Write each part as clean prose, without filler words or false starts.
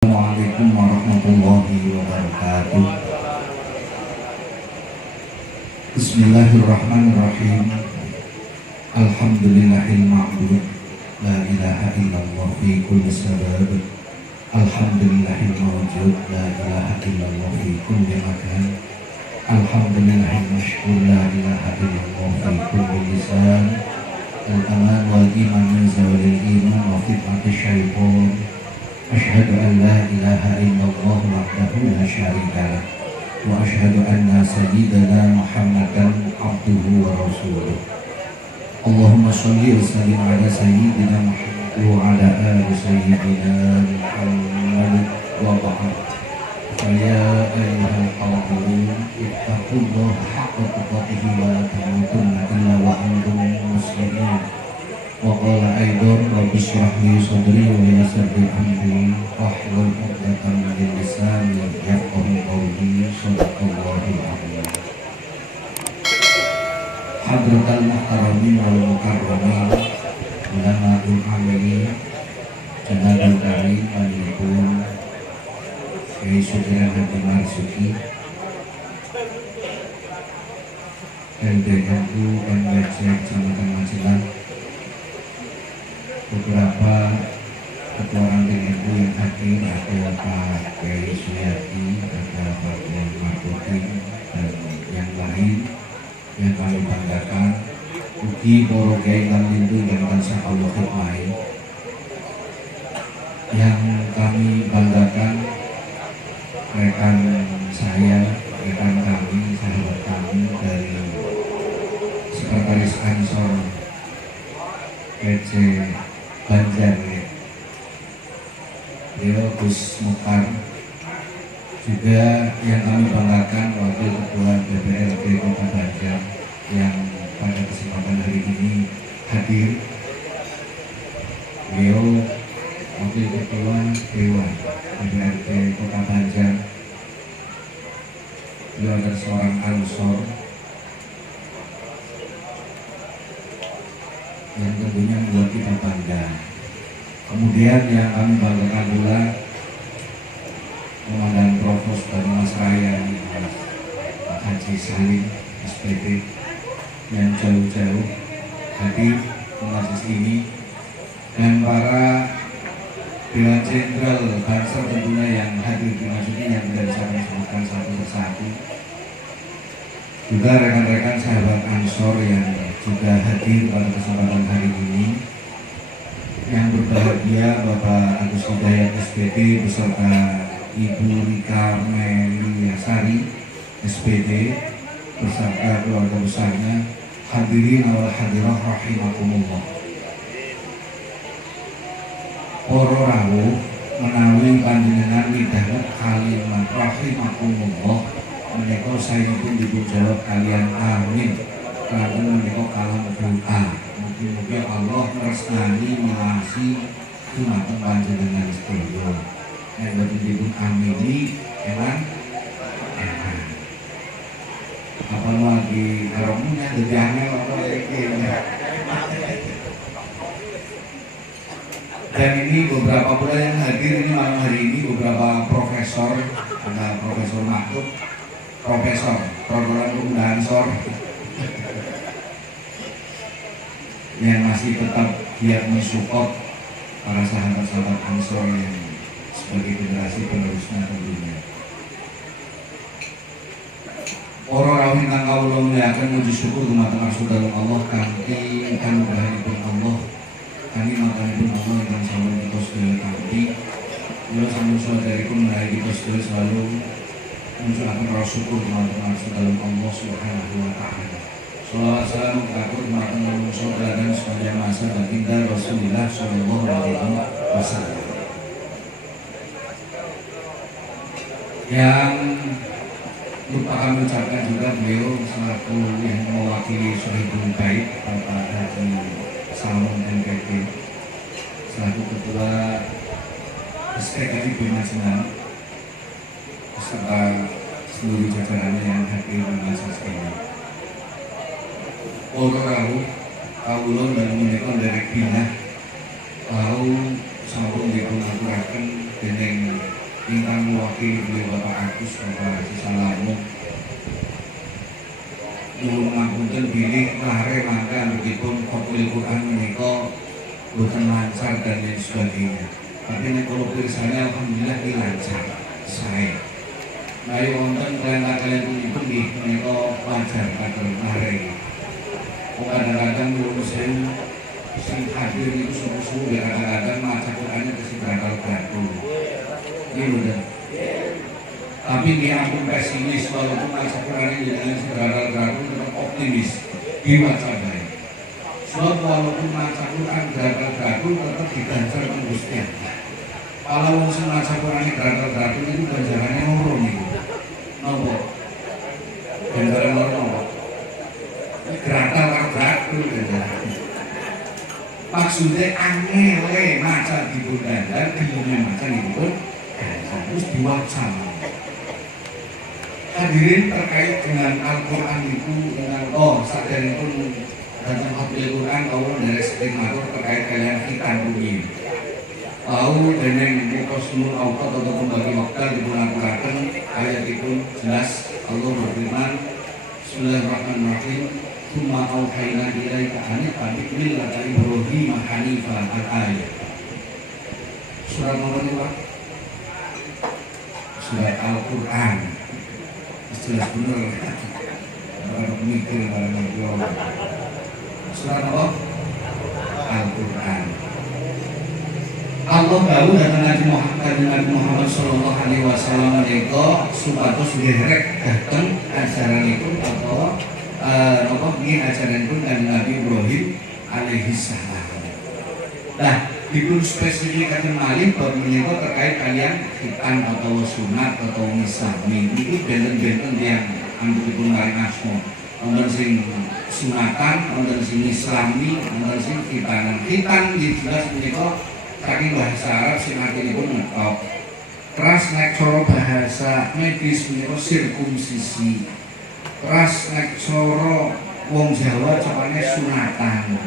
Assalamualaikum warahmatullahi wabarakatuh. Bismillahirrahmanirrahim. Alhamdulillahil ma'bud, la ilaha illallah fi kulli sabab. Alhamdulillahil mawjud, la ilaha illallah fi kulli makan. Alhamdulillahil mashkur, la ilaha illallah fi kulli lisan. Al-aman wal iman min zawalil iman wa fitnati syaitan. Asyhadu an la ilaha illallah wahdahu la syarika lah wa asyhadu anna sayyidana Muhammadan abduhu wa rasuluh. Allahumma shalli wa sallim ala sayyidina Muhammad wa ala ali sayyidina Muhammad wa ba'd. Ya ayyuhal hadirin, ittaqullaha haqqa tuqatih wa la tamutunna illa wa antum muslimun. Wa qala aidan rabbi shrah li sadri wa yassir li amri wahlul 'uqdatam min lisani yafqahu qawli. Shadaqallahul 'azim. Hadratal muhtaramin wal mukarramin, ulamaul amilin, janabul karim alaikum Kiai Sudiran Hadi Marzuki, LDNU NWC Kecamatan Magelang, beberapa ketua ranting NU yang hadir, ada Pak Kiai Suyati, ada Pak Kiai Marzuki, dan yang lain yang kami banggakan. Ugi Poro Kiai lan Lindu yang tansah Allah khidmati. Yang kami banggakan rekan saya, rekan kami, sahabat kami dari Sekretaris Ansor PC Banjar, beliau Gus Mukhtar. Juga yang kami banggakan Wakil Ketua DPRD Kota Banjar yang pada kesempatan hari ini hadir. Beliau Wakil Ketua Dewan DPRD Kota Banjar. Beliau adalah seorang ansor yang tentunya membuat kita bangga. Kemudian yang kami banggakan pula Komandan Provos Banyumas Raya Pak Haji Salim SPD yang jauh-jauh hadir di majelis ini, dan para Dewan Jenderal Banser tentunya yang hadir di majelis ini yang tidak bisa kami sebutkan satu persatu. Juga rekan-rekan sahabat Ansor yang juga hadir pada kesempatan hari ini. Yang berbahagia Bapak Agus Hidayat SPD beserta Ibu Rika Meliasari SPD beserta keluarga besarnya. Hadirin wal hadirah rahimakumullah. Para rawuh menawi panjenengan midhanget kalimat rahimakumullah menika saenipun dijawab kalian amin. Karena menika kalam doa. Mugi-mugi Allah meresnani mengasihi dumateng panjenengan sedaya. Nek boten dipun amini eman. Apa lagi karomunya dadi angel apa iki. Dan ini beberapa pula yang hadir ini malam hari ini, beberapa profesor, ada Profesor Mahfud, Profesor Program Pemuda Ansor yang masih tetap giat mensupport para sahabat-sahabat Ansor yang sebagai generasi penerusnya tentunya. Para rawuh ingkang kawula mulyakaken muji syukur dumateng Rasulullah Allah kanthi kanugrahanipun Allah. Kami makanipun Allah yang sampun kita sedaya kanthi kula sampun saudariku menawi kita sedaya selalu munjulaken rasa syukur dumateng Rasulullah Allah Subhanahu wa taala. Shalawat salam katur dumateng manungsa dan sepanjang masa baginda Rasulullah sallallahu alaihi wasallam. Yang lupa kami ucapkan juga beliau selaku yang mewakili Sohibul Bait Bapak Haji Salmon NPT selaku Ketua SPKI Magelang beserta seluruh jajarannya yang hadir di majelis ini. Para rawuh kawula dan menika nderek binah sampun dipunaturaken dening ingkang mewakili beliau Bapak Agus Bapak Haji Salamu nyuwun ngapunten bilih lare mangke anggitipun khotimul Quran menika boten lancar dan lain sebagainya. Tapi nek kula pirsani alhamdulillah iki lancar sae. Mari wonten kalian punipun nggih menika wajar kader lare. Kadang-kadang nyuwun sewu sing hadir niku subuh-subuh kadang-kadang maca Qur'ane kesibrakal-brakal. Ini benar. Tapi dia ampun pesimis walaupun maca Qur'ane jenengan sebrakal-brakal tetap optimis diwaca bae. Sebab walaupun maca Qur'an brakal-brakal tetap diganjar kang Gusti Allah. Kalau wong sing maca Qur'ane brakal-brakal itu ganjarane loro niku. Napa? Ganjaran loro napa? Brakal-brakal ganjarane. Maksudnya angele maca di bundandar gelune maca nipun terus diwaca. Hadirin terkait dengan Al-Qur'an itu dengan saderengipun datang khotimul Qur'an kawula dari sering matur terkait kalian khitan rumiyin. Tahu dening muka sunul auqat atau pembagi wekdal dipunaturaken ayatipun jelas Allah berfirman Bismillahirrahmanirrahim. Tsumma auhayna ilaika an ittabi' millata Ibrahim hanifan al-ayat. Surat nomor berapa? Surat Al-Qur'an. Jelas bener. Barang mikir barang ngobrol. Surat apa? Al-Qur'an. Allah tahu datang Nabi Muhammad sallallahu alaihi wasallam menika supados nderek dateng ajaranipun atau ajaranipun kan Nabi Ibrahim alaihi salam. Nah, dipun spesifikaken malih bab menika terkait kalian khitan atau sunat atau misami iki benten-benten yang anggitipun maring asma. Wonten sing sunatan, wonten sing islami, wonten sing khitanan. Khitan jelas menika saking bahasa Arab sing artinipun ngetop. Keras nek cara bahasa medis menika sirkumsisi. Keras nek cara wong Jawa capane sunatan.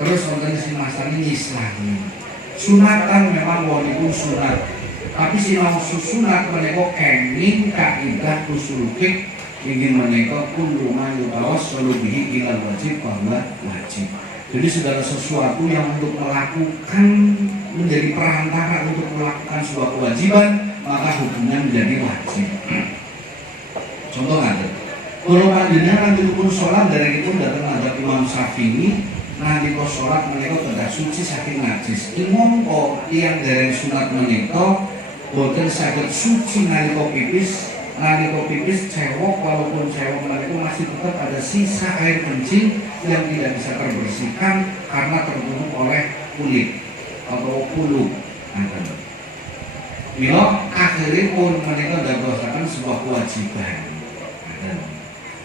Terus wonten sing masane islami. Sunatan memang wonten sunat. Tapi sinau sunat menika kenging kaidah usul fiqh ingin menika kullu ma yutawassalu bihi ilal wajib bahwa wajib. Jadi segala sesuatu yang untuk melakukan menjadi perantara untuk melakukan sebuah kewajiban maka hukumnya menjadi wajib. Contoh ada, kalau panjenengan nanti pun sholat dari itu datang ada Imam Syafi'i nanti kau sholat menika kedah suci saking najis. Imam kok yang dari sunat menika boten saged suci nalika pipis. Nalika pipis cewek walaupun cewek menika masih tetap ada sisa air kencing yang tidak bisa terbersihkan karena tertutup oleh kulit atau pulu. Mila akhirnya pun menika dadosaken sebuah kewajiban.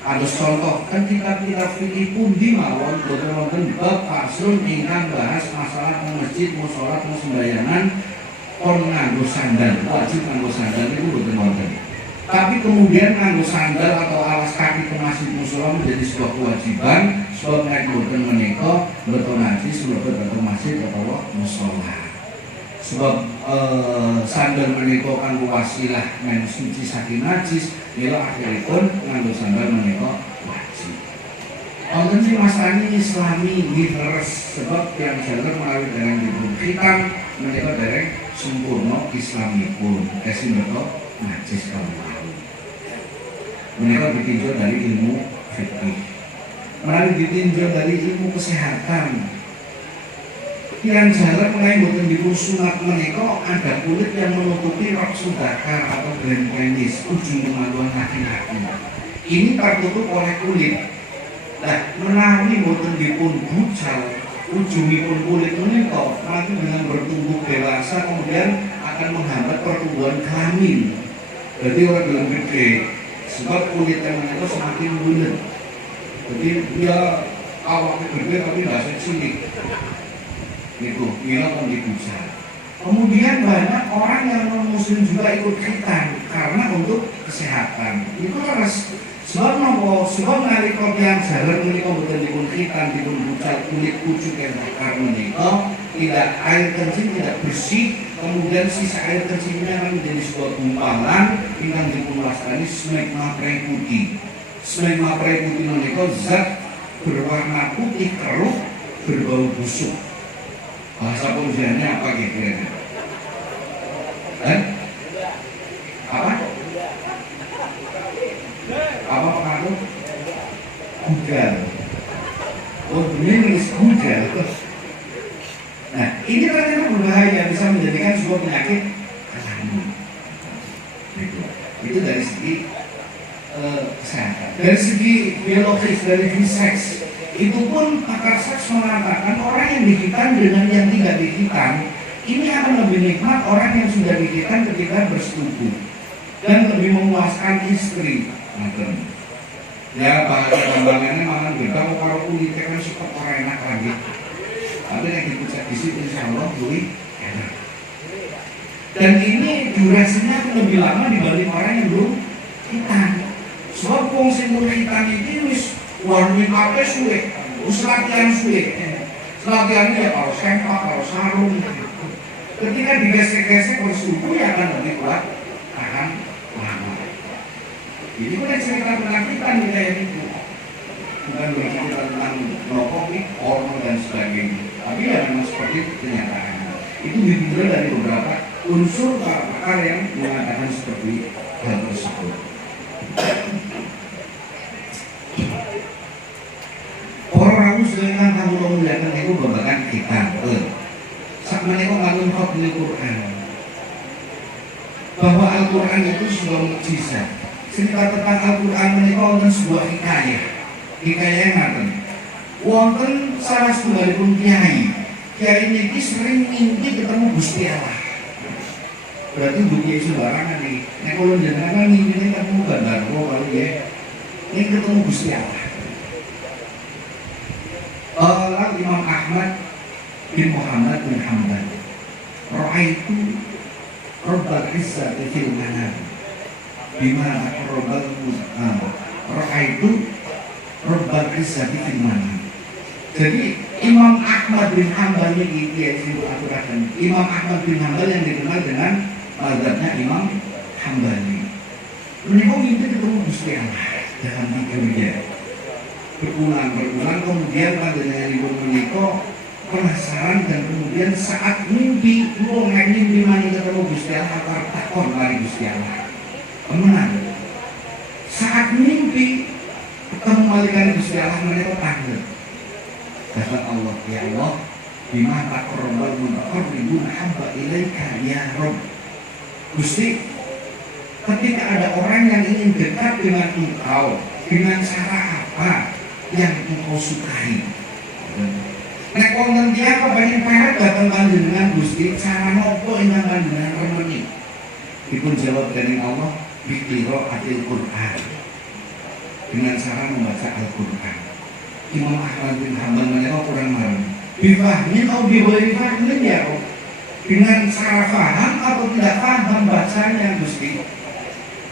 Ada contoh kan kitab-kitab fikih pun di mawon boten wonten bab faslun ingkang bahas masalah masjid, musholat, sembayangan kon nganggo sandal, wajib nganggo sandal itu boten wonten. Tapi kemudian nganggo sandal atau alas kaki ke masjid mushola menjadi sebuah kewajiban sebab nek boten menika boten najis boten ke masjid atau mushola. Sebab sandal menika kanggo wasilah men suci saking najis, mila akhiripun nganggo sandal menika wajib. Wonten sing masani islami nggih leres sebab yang jalan melalui dereng dipun khitan menika dereng sempurna islamipun. Esi menika najis kalau mereka ditinjau dari ilmu fikih, melalui ditinjau dari ilmu kesehatan. Yang jalan mulai boten dipun sunat menika ada kulit yang menutupi rok sudakar atau gland penis ujung kemaluan laki-laki. Ini tertutup oleh kulit. Nah, menawi boten dipun bucal ujungipun kulit menika nanti dengan bertumbuh dewasa kemudian akan menghambat pertumbuhan kelamin. Jadi orang belum gede. Sebab kulitnya menika semakin bulet. Jadi dia awalnya gede tapi tidak cilik. Itu mila kan dibuca. Kemudian banyak orang yang non muslim juga ikut khitan karena untuk kesehatan. Itu harus sebab nopo sebab nalika yang jalan menika boten dipun khitan dipun bucal kulit pucuk yang bakar menika tidak air kencing tidak bersih, kemudian sisa air kencingnya akan menjadi sebuah gumpalan yang dipulaskan smegma prei putih. Smegma prei putih menika zat berwarna putih keruh berbau busuk. Bahasa Pontiannya apa kira-kira? Apa? Apa pengaruh? Gudal. Oh, ini nulis gudal. Nah, ini ternyata berbahaya, bisa menjadikan sebuah penyakit alami. Itu dari segi kesehatan. Dari segi biologis, dari segi seks, itu pun pakar seks mengatakan orang yang dihitan dengan yang tidak dihitan ini akan lebih nikmat orang yang sudah dihitan ketika bersetubuh dan lebih memuaskan istri. Ya bahasa gambarannya malah beda kalau kulitnya kan suka orang enak lagi. Tapi yang dipucat di situ insya Allah lebih enak. Dan ini durasinya lebih lama dibanding orang yang belum hitan. Sebab fungsi hitan itu wis warna apa suwe, latihan suwe. Latihannya ya kalau sempak, kalau sarung. Ketika digesek-gesek bersuku ya akan lebih kuat, akan lama. Jadi kita cerita tentang hitan kita yang itu. Bukan bercerita tentang rokok, hormon dan sebagainya. Tapi ya memang seperti itu kenyataannya. Itu dimulai dari beberapa unsur pakar yang mengatakan seperti hal tersebut. Orang dengan kamu melihatkan itu babakan kita. Saat mereka mengatakan fadlul Quran, bahwa Al-Quran itu sebuah mukjizat. Cerita tentang Al-Quran mereka wonten sebuah hikayah. Hikayah yang ngaten. Wonten salah setunggalipun kiai. Kiai niki sering mimpi ketemu Gusti Allah. Berarti bukti sembarangan nih. Nek kalau jenengan mimpi ketemu Bandarwo kalau ya, ini ketemu Gusti Allah. Allah Imam Ahmad bin Muhammad bin Hanbal. Ra'aitu Rabbal Izzati fil manam. Bima Rabbal Ra'aitu Rabbal Izzati fil manam. Jadi Imam Ahmad bin Hanbal ini Imam Ahmad bin Hanbal yang dikenal dengan mazhabnya Imam Hambali. Menikah mimpi ketemu Gusti Allah dalam tidurnya. Berulang-berulang kemudian pada ibu menikah penasaran dan kemudian saat mimpi mimpi mana ketemu Gusti Allah takon lari Gusti Allah. Kemenang. Saat mimpi ketemu malaikat Gusti Allah menikah panggil. Kata Allah, ya Allah, bima taqarrabal muqarribun habba ilaika ya Rabb. Gusti, ketika ada orang yang ingin dekat dengan engkau dengan cara apa yang engkau sukai? Nek wonten tiyang kepengin peret dateng panjenengan Gusti, cara nopo ingkang panjenengan remeni? Dipun jawab dening Allah, biqiraatil Qur'an. Dengan cara membaca Al-Qur'an. Imam Ahmad bin Hanbal menyebut kurang marah. Bifahmin atau bighairi fahmin ya Rob. Dengan cara paham atau tidak paham bacanya Gusti.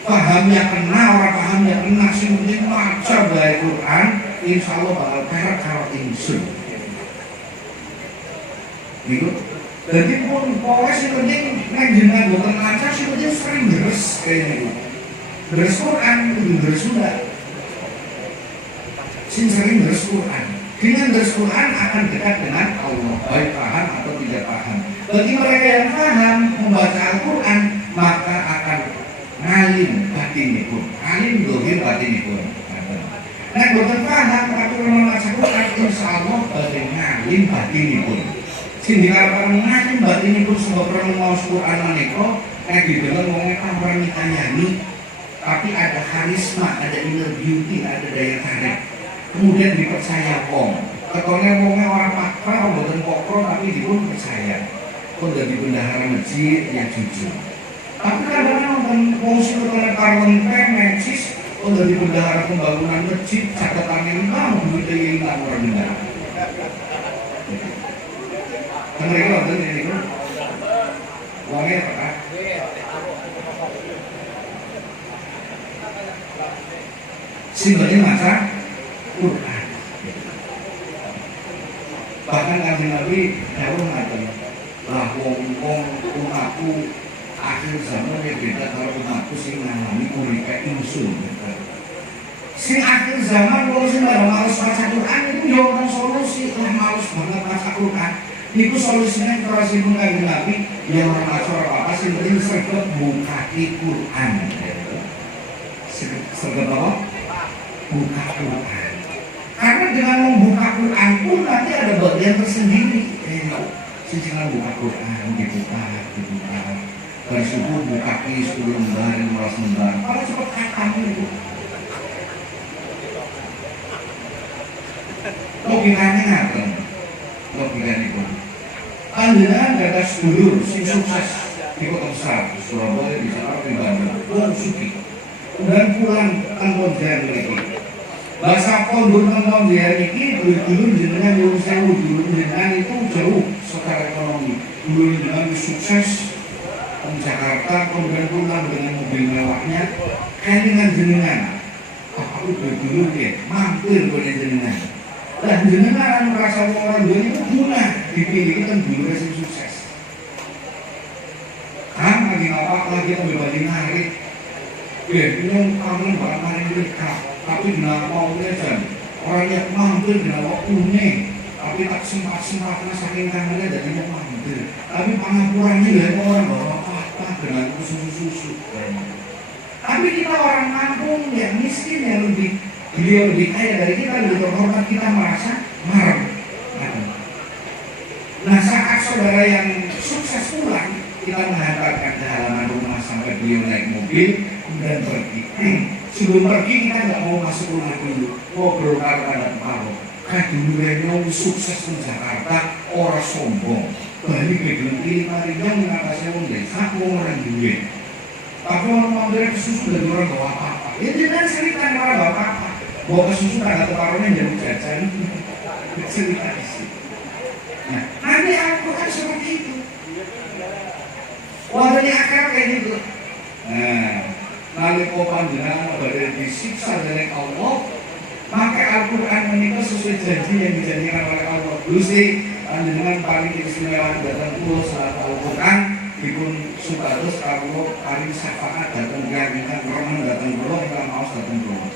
Pahamnya kena, orang pahamnya kena. Sing penting maca bae Quran, insya Allah bakal perak karo ingsun. Gitu. Jadi pun pokoknya sing penting nek jenengan boten lancar sing penting sering deres kayak niku. Deres Quran, deres Sunda. Sing sering deres Quran. Dengan deres Quran akan dekat dengan Allah, baik paham atau tidak paham. Bagi mereka yang paham membaca Al-Quran, maka akan ngalim batinipun, alim dohir batinipun. Nah, boten paham tapi membaca Quran, insya Allah badhe ngalim batinipun. Sing dikatakan ngalim batinipun sebab perlu maos Quran menika, nek dideleng wong ora mitayani, tapi ada karisma, ada inner beauty, ada daya tarik. Kemudian dipercaya wong. Ketone wongnya orang pakar, mboten pokro tapi dipun percaya. Kok dadi bendahara masjid yang jujur. Tapi kadang-kadang wonten wong sing ketone parlemen necis, kok dadi bendahara pembangunan masjid, catatannya enggak duwite ilang ora benar. Mereka wonten niku. Wonge Pak. Sing maca Quran. Bahkan Kanjeng Nabi dawuh ngaten, lah wong-wong umatku akhir zaman ya beda kalau umatku sing ngalami urip insun. Sing akhir zaman wong sing ora males maca Quran itu yo ono solusi, lah males banget maca Quran. Niku solusine kerasipun Kanjeng Nabi ya ora maca apa sing penting sregep bukati Quran. Sregep apa? Buka Quran. Karena dengan membuka Quran pun nanti ada bagian tersendiri. Sisikan buka Quran, dibuka. Bersyukur buka kis, 10 lembar, 15 lembar. Kalau cepat katamu itu. Logikanya ngapain? Logikanya itu. Panjenengan ada sedulur, sing sukses di kota besar, di Surabaya, di Jakarta, di Bandung, Wong Suki. Kemudian pulang Kampung Jalan lagi. Bahasa kondur tentang dia ini dulu jenengan yang sewu dulu jenengan itu jauh secara ekonomi. Dulu jenengan sukses di Jakarta, kemudian pulang dengan mobil mewahnya. Kayak dengan jenengan, aku dulu ya mampir boleh jenengan. Dan jenengan merasa orang dulu itu guna dipilih kan dulu yang sukses. Kan lagi apa lagi kembali narik. Ya, ini kamu barang hari mereka. Tapi dengan maunya kan orang yang mampir dengan waktunya, tapi tak sempat-sempatnya saking kangennya jadinya mampir. Tapi pengapurannya ya orang bawa apa dengan susu-susu. Tapi kita orang kampung yang miskin yang beliau lebih kaya dari kita, lebih terhormat, kita merasa marah. Nah saat saudara yang sukses pulang, kita menghantarkan ke halaman rumah sampai beliau naik mobil kemudian pergi. Sebelum pergi kita nggak mau masuk rumah dulu, ngobrol karena paruh. Kan dulu yang sukses di Jakarta, orang sombong. Balik ke Gelengki, Mariam mengatasi orang desa, orang duit. Tapi orang mampir ke susu dari orang bawa apa-apa. Ya jangan cerita orang bawa apa-apa. Bawa ke susu tangga teparuhnya jadi jajan. Cerita di situ. Nah, nanti aku kan seperti itu. Wadahnya akal kayak gitu. Nah, nalika panjenengan badhe disiksa oleh Allah, maka Al-Quran menikah sesuai janji yang dijanjikan oleh Allah. Gusti panjenengan paling istimewa datang kula saat Al-Quran dipun supados kawula paring syafaat datang kalian remen datang kula ingkang maos datang kula.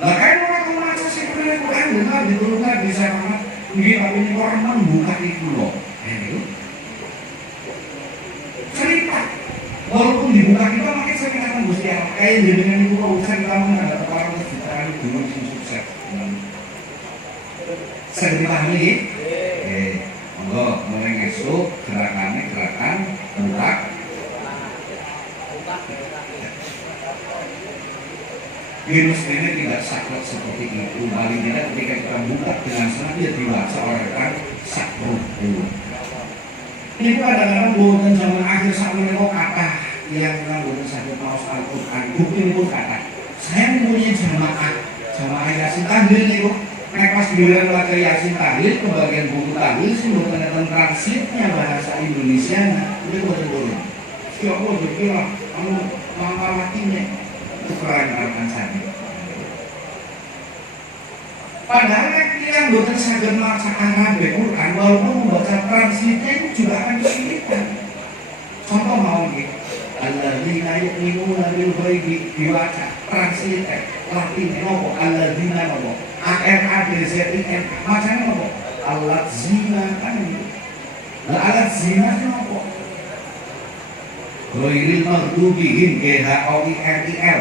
Lah kan ora maca sing Al-Quran benar diturunkan di syafaat nggih tapi niku remen buka iku lho. Cerita walaupun dibuka kita makin sering akan Gusti Allah kayak dengan itu urusan kamu ada orang sekitar dulu sing sukses. Saya dipahami monggo mulai ngesuk gerakan buka. Virus ini tidak saklek seperti itu. Paling tidak ketika kita buka dengan senang dia dibaca oleh orang saklek. Ini kadang-kadang bukan zaman akhir sampai kata yang bukan sakit paus Al-Quran. Bukti pun kata. Saya mempunyai jamaah Yasin Tahlil nih kok. Naik pas giliran baca Yasin Tahlil ke bagian buku Tahlil sih bukan tentang transitnya bahasa Indonesia. Itu betul-betul. Siapa lo berkira kamu mengawatinya itu keren saya. Padahal yang bukan saja membaca Arab Quran, walaupun membaca transitnya itu juga akan kesulitan. Contoh mau gitu, alladzina yu'minuna bil ghaibi dibaca transit Latin nopo alladzina nopo ARADZIN macamnya nopo alladzina kan gitu. Lah alladzina nopo ghairil maghdubihim GHOIRIL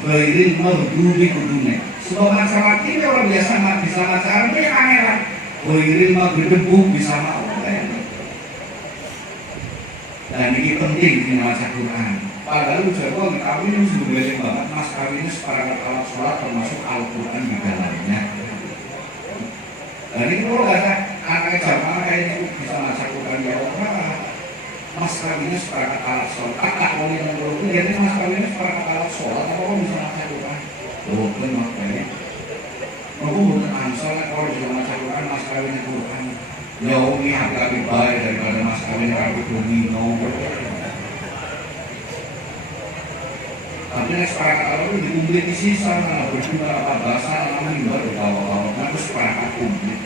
ghairil maghdubi kudune. Sebab baca Latin orang biasa bisa baca Arab yang aneh lah. Ghairil maghdubi bisa mau. Dan ini penting di baca Quran. Padahal Jawa kami ini sebenarnya banget mas kawinnya separuh alat sholat termasuk Al-Quran di dalamnya. Dan ini kalau ada anak jamaah kayak ini bisa baca Quran ya orang. Mas kawinnya separuh alat sholat. Kakak mau yang dulu jadi mas kawinnya separuh alat sholat. Apa kok bisa baca Quran? Oh benar kayaknya. Aku bukan ansal kalau bisa baca Quran mas kawinnya Quran. Ya ini agak lebih baik daripada mas kawinnya rambut domino. Tapi nek sepakat kalau itu dikumplit di sisa, berdua apa bahasa, namanya baru bawa-bawa, terus sepakat kumplit.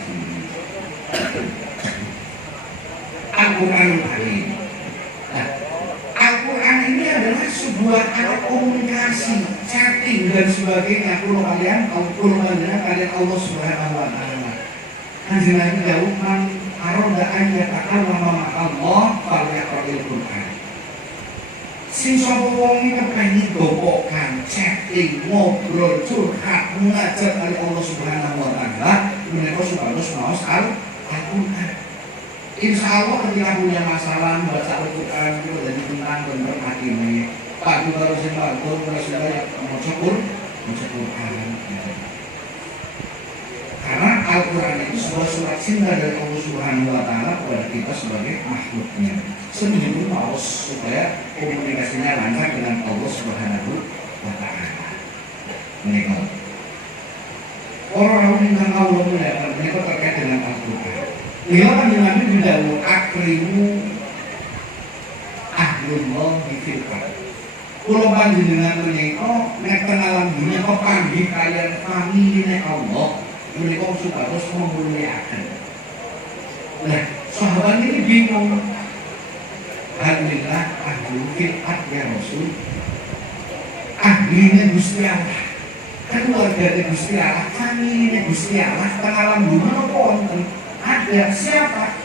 Al-Qur'anul Karim. Nah, Al-Quran ini adalah sebuah alat komunikasi, chatting dan sebagainya. Kalau kalian Allah Subhanahu Wa Taala. Kanjeng Nabi dawuh man aroda ayat akallama Allah falyaqra'il Qur'an. Sing sapa wong iki kepengin gopokan, chatting, ngobrol, curhat, mengajak kali Allah Subhanahu Wa Taala, menika supados maos Al-Qur'an. Insya Allah ketika punya masalah membaca Al-Quran itu jadi tenang dan berhati-hati. Pak juga harus dibantu, harus saya mau Quran. Karena Al-Quran itu sebuah surat cinta dari Allah Subhanahu Wa Taala kepada kita sebagai makhluknya. Sebenarnya mau supaya komunikasinya lancar dengan Allah Subhanahu Wa Taala. Mereka orang yang Allah melihat mereka terkait dengan Al-Quran. Dia kan Nabi didawuh akrimu ahlullah fil ard. Kula panjenengan menika nek teng alam dunya kok panggih kalian familine Allah, menika supados memuliakan. Nah, sahabat ini bingung. Alhamdulillah ahlul fil ard ya Rasul. Ahlinya Gusti Allah. Keluarga Gusti Allah, familine Gusti Allah teng alam dunya kok wonten. Ada siapa?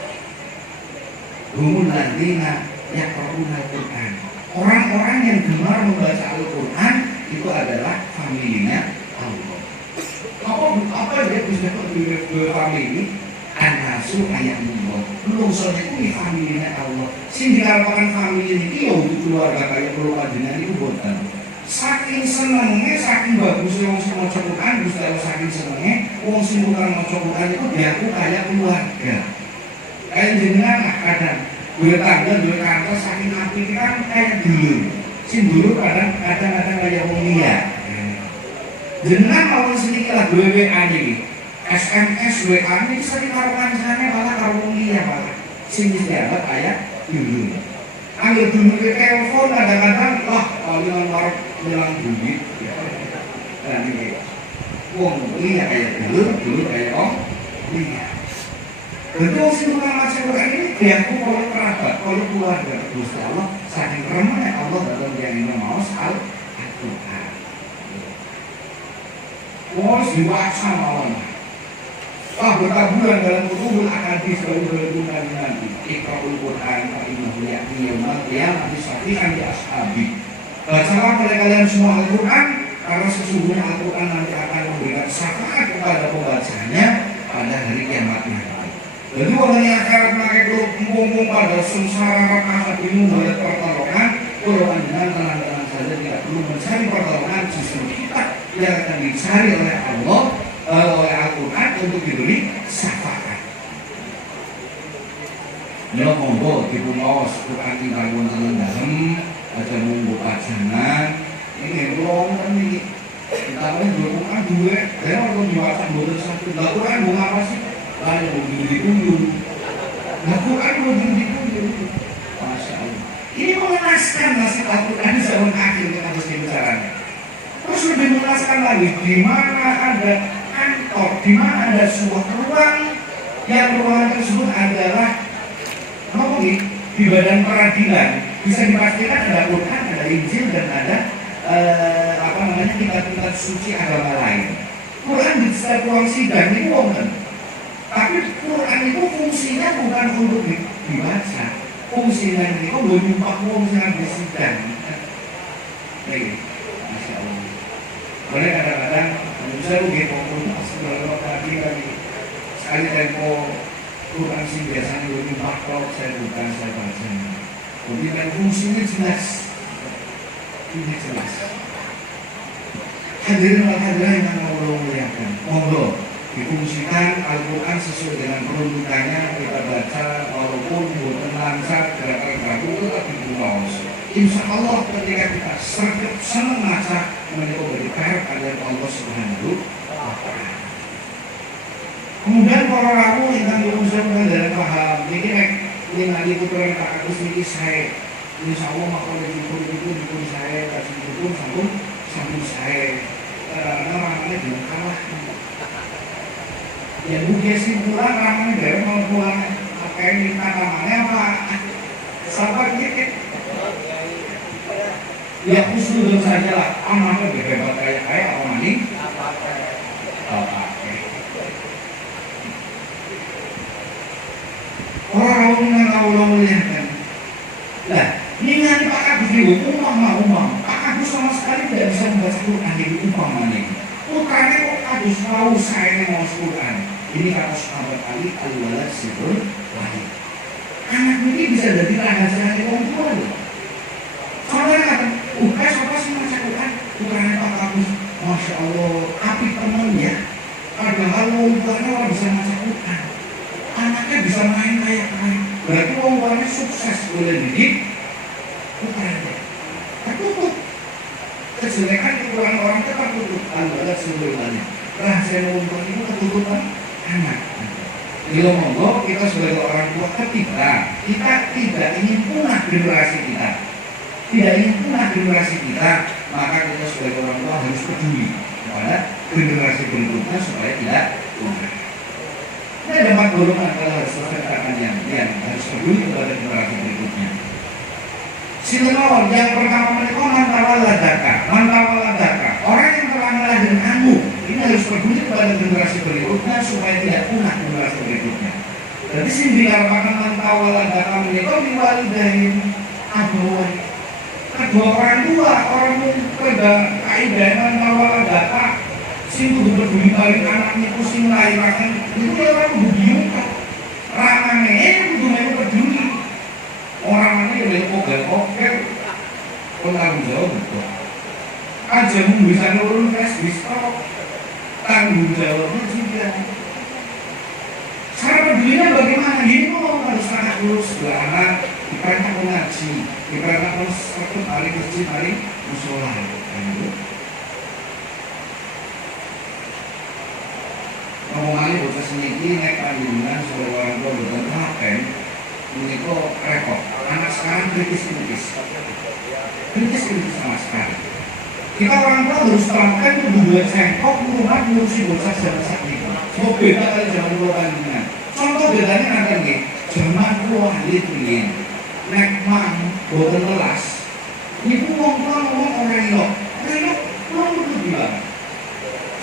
Humul ladzina yaqra'una Al-Qur'an. Orang-orang yang gemar membaca Al-Qur'an itu adalah familinya Allah. Apa dia bisa famili? Anasu ayamullah. Lungsone kuwi familinya Allah. Sing dikatakan famili niki ya keluarga kaya kula panjenengan iku boten. Saking senengnya, saking bagusnya wong sing maca Quran, Gusti Allah saking senengnya wong sing tukang maca Quran itu diaku kayak keluarga. Kayak jenengan lah kadang duwe tangga, duwe kantor saking apike kan kayak dulur. Sing dulur kadang-kadang kayak wong liya. Jenengan mawon sedikit lah duwe WA niki. SMS WA niki sering karo kancane malah karo wong liya malah. Sing dianggap kayak dulur. Ambil dulu ke telepon kadang-kadang wah kalian marah bilang duit dan ini wong liya kayak dulu kayak liya. Betul sih bukan macam ini diaku kalau kerabat, kalau keluarga Gusti Allah saking remeh Allah dalam yang ini mau Al-Quran. Harus dibaca malam. Wah bertaburan dalam kutubul akadis baru nanti Iqra'ul Quran fa'innahu ya'ti yawmal qiyamah syafi'an li ashabi. Bacalah oleh kalian semua Al-Quran karena sesungguhnya Al-Quran nanti akan memberikan syafaat kepada pembacanya pada hari kiamat nanti. Jadi orang yang akan memakai mumpung pada sengsara rakaat bingung oleh pertolongan, kalau panjenengan tenang-tenang saja tidak perlu mencari pertolongan, justru kita yang akan dicari oleh Allah oleh Al-Quran untuk diberi syafaat. Ya monggo dipunaos Quran tinggal wonten dalem aja monggo pajangan ini kula wonten iki kita wis Quran duwe ya ono diwaca mboten satu Quran mung apa sih lae mung dikunjung Quran mung dikunjung Masya Allah ini mengenaskan nasib Al-Quran di zaman akhir yang harus dibicarakan. Terus lebih mengenaskan lagi di mana ada kantor, di mana ada sebuah ruang yang ruangan tersebut adalah di badan peradilan bisa dipastikan ada Quran, ada Injil dan ada kitab-kitab suci agama lain. Quran di setiap ruang sidang ini wonten. Tapi Quran itu fungsinya bukan untuk dibaca. Fungsinya itu menyumpah wong sing di sidang. Baik. Masya Allah. Boleh kadang-kadang saya rugi komunitas kalau tadi sekali tempo Quran sih biasanya lebih makro saya bukan saya baca. Kemudian fungsinya jelas, ini jelas. Hadirin dan hadirin yang Allah muliakan, monggo difungsikan Al-Quran sesuai dengan peruntukannya kita baca walaupun bukan lancar gerak-gerak itu tapi pulas. Insya Allah ketika kita senang baca menikah berkah agar Allah Subhanahu Wa Taala. Kemudian para ramu yang diusulkan dalam paham ini lagi putra tak aku sendiri saya insya Allah makanya dipun saya kasih dipun sambung saya karena ramanya belum kalah yang bukan sih pulang ramanya dari mau pulang apa kayak minta namanya apa? Sabar dikit. Ya usul saja lah. Amannya berbeda kayak apa nih? Orang yang kan. Nah, ini nanti Pak Agus ini umam. Pak Agus sama sekali tidak bisa membaca Quran jadi umpamanya. Putranya kok Agus tahu saya mau Quran. Ini kata sahabat Ali al-walad sirrul wahid. Anak ini bisa jadi rahasia orang tua loh. Soalnya kata, siapa sih baca Quran? Putranya Pak Agus, masya Allah, api temannya. Padahal orang tuanya orang bisa baca Quran. Anaknya bisa main kayak berarti orang tuanya sukses boleh didik putranya. Tertutup. Kejelekan kekurangan orang itu tertutup. Al-walad sirrul wahid. Rahasia orang tua itu ketutupan anak. Bila monggo kita sebagai orang tua kita tidak ingin punah generasi kita. Tidak ingin punah generasi kita, maka kita sebagai orang tua harus peduli kepada generasi berikutnya supaya tidak punah. Ini ada 4 golongan kalau harus katakan yang harus peduli kepada generasi berikutnya. Silakan yang pertama menikah mantawaladaka. Orang yang telah melahirkan kamu ini harus peduli kepada generasi berikutnya supaya tidak punah generasi berikutnya. Jadi sih dikatakan mantawaladaka menikah diwalidahin abawai. Kedua orang tua, orang pada kaidah mantawaladaka sing kudu peduli balik anaknya ku sing lairaken itu orang kudu ramane kudu melu peduli. Orang ini yang oke penanggung jawab betul. Aja bisa nurun bis tanggung jawabnya juga. Cara pedulinya bagaimana? Ini harus anak lulus anak diperintah mengaji, diperintah harus satu kali masjid kali musola. Ngomongannya bocah seniki naik kandungan sebagai orang tua betul paten. Ini kok repot. Anak sekarang kritis sama sekali. Kita orang tua harus terapkan itu dua cengkok rumah ngurusi bocah sebesar itu. Semua beda kali zaman dulu kandungan. Contoh bedanya nanti nih, zaman dulu ahli tuliin, nek mang boten kelas. Ibu ngomong orang belum perlu bilang.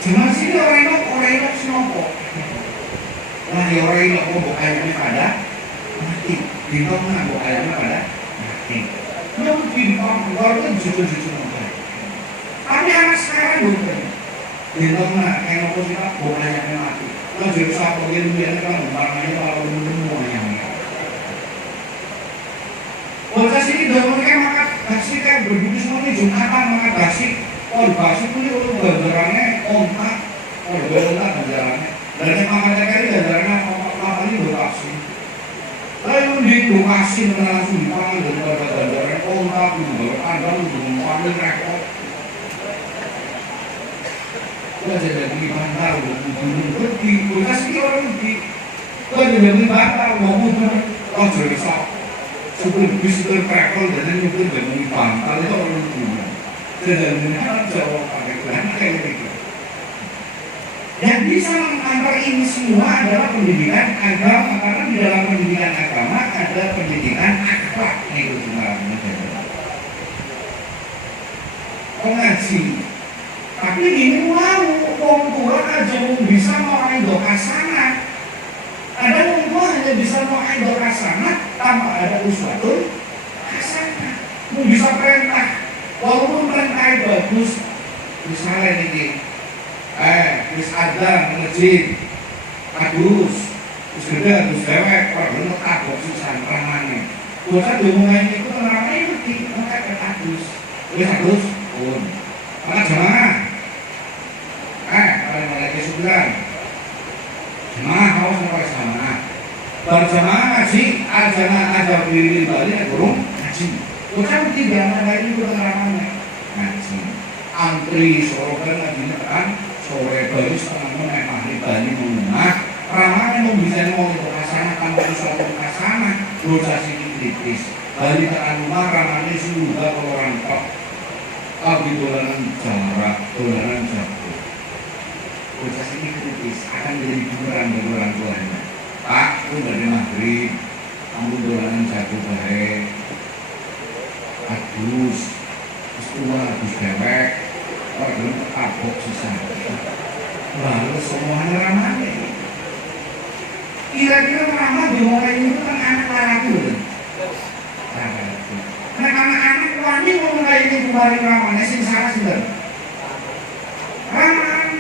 Zaman sini orang sinopo. Nah ya orang kok ayamnya pada mati. Bintang menangguh ayamnya pada mati. Yang bintang keluar itu jujur tapi anak sekarang bukan. Bintang kayak apa sih Pak? Bawa ayamnya mati. Kalau jadi satu dia kan barangnya kalau belum ayamnya. Bocah sini dahulunya makan basi kan berbudi semua ini Jumatan makan basi. Oh basi pun itu ganjarannya ontak. Oh ontak ganjarannya. Dan makan sekali ganjarannya apa ini berkasi. Lalu di lokasi langsung dipanggil daripada ganjarannya ontak itu ada untuk mengambil rekod. Kita jadi bantal, gunung pergi, kasih orang pergi. Kita jadi bantal, mau jadi sok. Sebelum bis terprekol dan nyukur jadi bantal itu orang tua. Dan dengan jawab pakai belakang kayak gitu. Yang bisa mengantar ini semua adalah pendidikan agama, karena di dalam pendidikan agama ada pendidikan akhlak itu sebenarnya. Pengaji. Tapi ini mau orang tua aja bisa mau aido kasana. Ada orang tua hanya bisa mau aido kasana tanpa ada uswatun kasana. Mau bisa perintah, walaupun perintahnya bagus. Misalnya ini, wis ada masjid, adus, wis gede, adus dewek, orang bener tabok susah ramane. Bocah diomongin itu ramane itu mereka adus, wis adus pun. Maka jamaah. Kalau mulai kesuburan jemaah harus mulai sama berjamaah ngaji aja berdiri balik burung ngaji bukan tidak ada ini keterangannya ngaji antri sorokan ngajinya kan sore baru setengah menit ahli bali mengumah ramahnya mau bisa mau itu kasana tanpa suatu kasana dosa sini kritis bali tekan rumah ramahnya sudah kalau orang tok tapi dolanan jarak dolanan jarak bocah ini kritis akan menjadi bumerang bagi orang tuanya. Pak, itu dari maghrib Amun dolanan jago bae. Agus, terus tua Agus dewek, orang abok sisa. Lalu semuanya ramah deh. Kira-kira ramah di orang ini kan anak laki loh. Anak-anak wani mulai ini kembali ramahnya sih salah sih kan. Ramah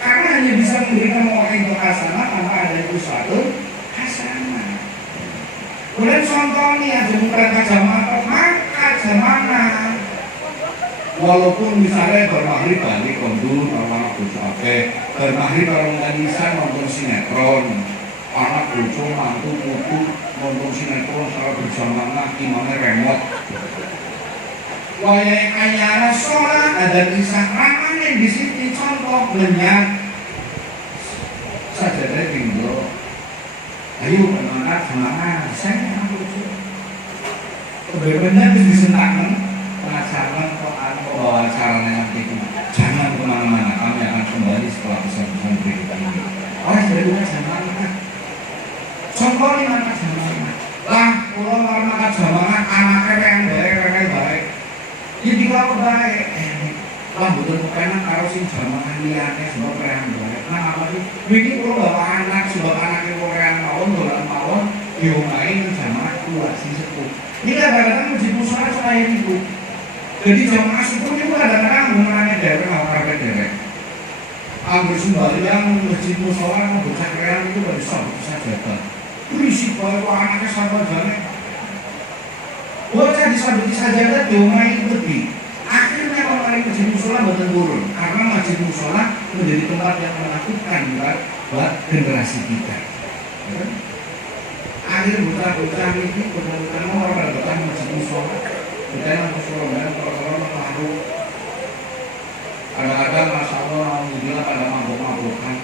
karena hanya bisa memberikan orang itu hasanah tanpa ada itu satu hasanah. Kemudian contohnya bukan kacamata, maka kacamata. Walaupun misalnya bermaghrib balik kondur, anak bucu ape, bermaghrib orang nganisan nonton sinetron, anak bucu mantu mutu nonton sinetron secara berjamaah imamnya remote. Wayai ayana sholat ada kisah ramanya di sini contoh menyak sajadah tinggal. Ayo anak semangat, saya lucu. Benar-benar disentakkan pengajaran atau acaranya nanti itu. Jangan kemana-mana, kami akan kembali setelah pesan-pesan berikut ini. Orang sudah bukan jamaah. Contohnya anak jamaah. Lah, kalau orang jamaah anaknya yang baik. Jadi kalau baik, lah betul bukan karo sing jamaah liane sebab yang baik. Nah apa sih? Begini kalau bawa anak sebab anaknya orang mawon, dolan mawon, diomain jamaah tua sing sepuh. Ini kadang-kadang masjid musola supaya itu. Jadi jamaah sepuh itu kadang-kadang mengenai dewek, ngawur dewek. Ambil sembahyang masjid musola bocah keren itu dari sabut saja. Berisik banget anaknya sahabat banget. Bocah disabuti saja diomain lebih. Akhirnya orang masjid musola betul turun karena masjid musola menjadi tempat yang menakutkan buat generasi kita. Akhirnya bocah-bocah ini betul-betul orang datang masjid musola. Kita yang musola dan orang-orang mengaku. Kadang-kadang masya Allah alhamdulillah pada mabuk-mabukan,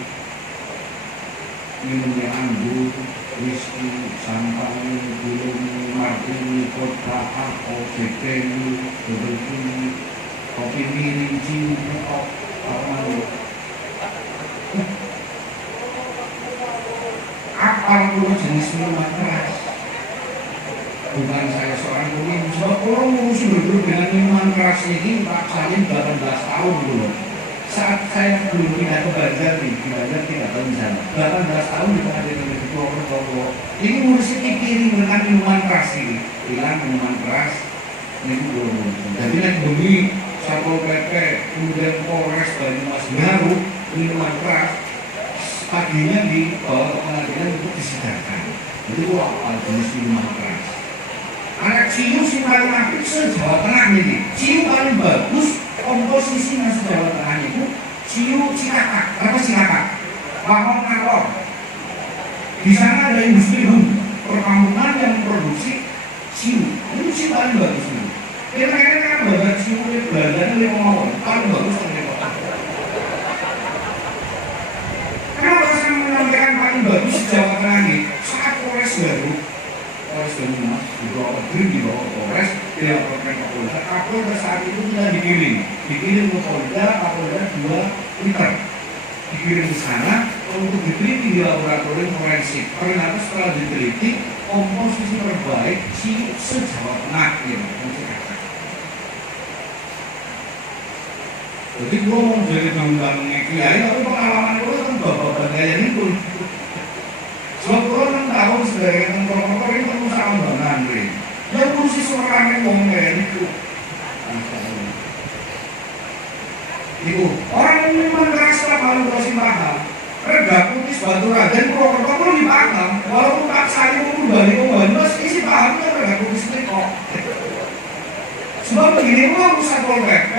minumnya anggur, whisky, champagne, belum martini, vodka, OCT, double kini, kopi miring, cini, apapun jenis minuman keras. Bukan saya seorang peminum, sebab orang ngurusin berdua dengan minuman keras ini Pak Salim 18 tahun dulu. Saat saya belum pindah ke Banjar nih, di Banjar tidak tahu di sana. 18 tahun di pengadilan negeri Purwokerto. Ini ngurusin pikirin dengan minuman keras ini. Bilang minuman keras, ini belum. Jadi yang demi Satpol PP, kemudian Polres Banyumas Baru, minuman keras, paginya dibawa ke pengadilan untuk disidangkan. Jadi apa jenis minuman keras? Anak ciu sih paling apik se-Jawa Tengah ini. Ciu paling bagus komposisinya se-Jawa Tengah itu ciu Cikakak, apa Cikakak? Lahon Ngalor. Di sana ada industri perkampungan yang memproduksi ciu. Ini ciu paling bagus ini. Kira-kira kan bawa ciu di Belanda ini mau paling bagus dari kota. Kenapa saya menyampaikan paling bagus se-Jawa Tengah ini? Saat Polres Baru Banyumas dibawa ke Polres, dilaporkan Kapolda. Kapolda saat itu tidak dikirim ke Polda, Kapolda 2 liter dikirim ke sana untuk diteliti di laboratorium forensik. Ternyata setelah diteliti komposisi terbaik ciu se-Jawa Tengah ya, jadi gue mau jadi diundang kiai, tapi pengalaman gue kan bapak-bapak gaya itu. Sebab gue kan tahu sebagai tengkor-tengkor itu usaha bangan nih. Dia kursi seorang yang ngomongin itu. Itu orang yang memang keras lah kalau kursi paham. Reda putih batu raden Purwokerto pun dipaham. Walaupun tak saya mau kembali masih isi pahamnya reda putih ini kok. Sebab begini pun Satpol PP,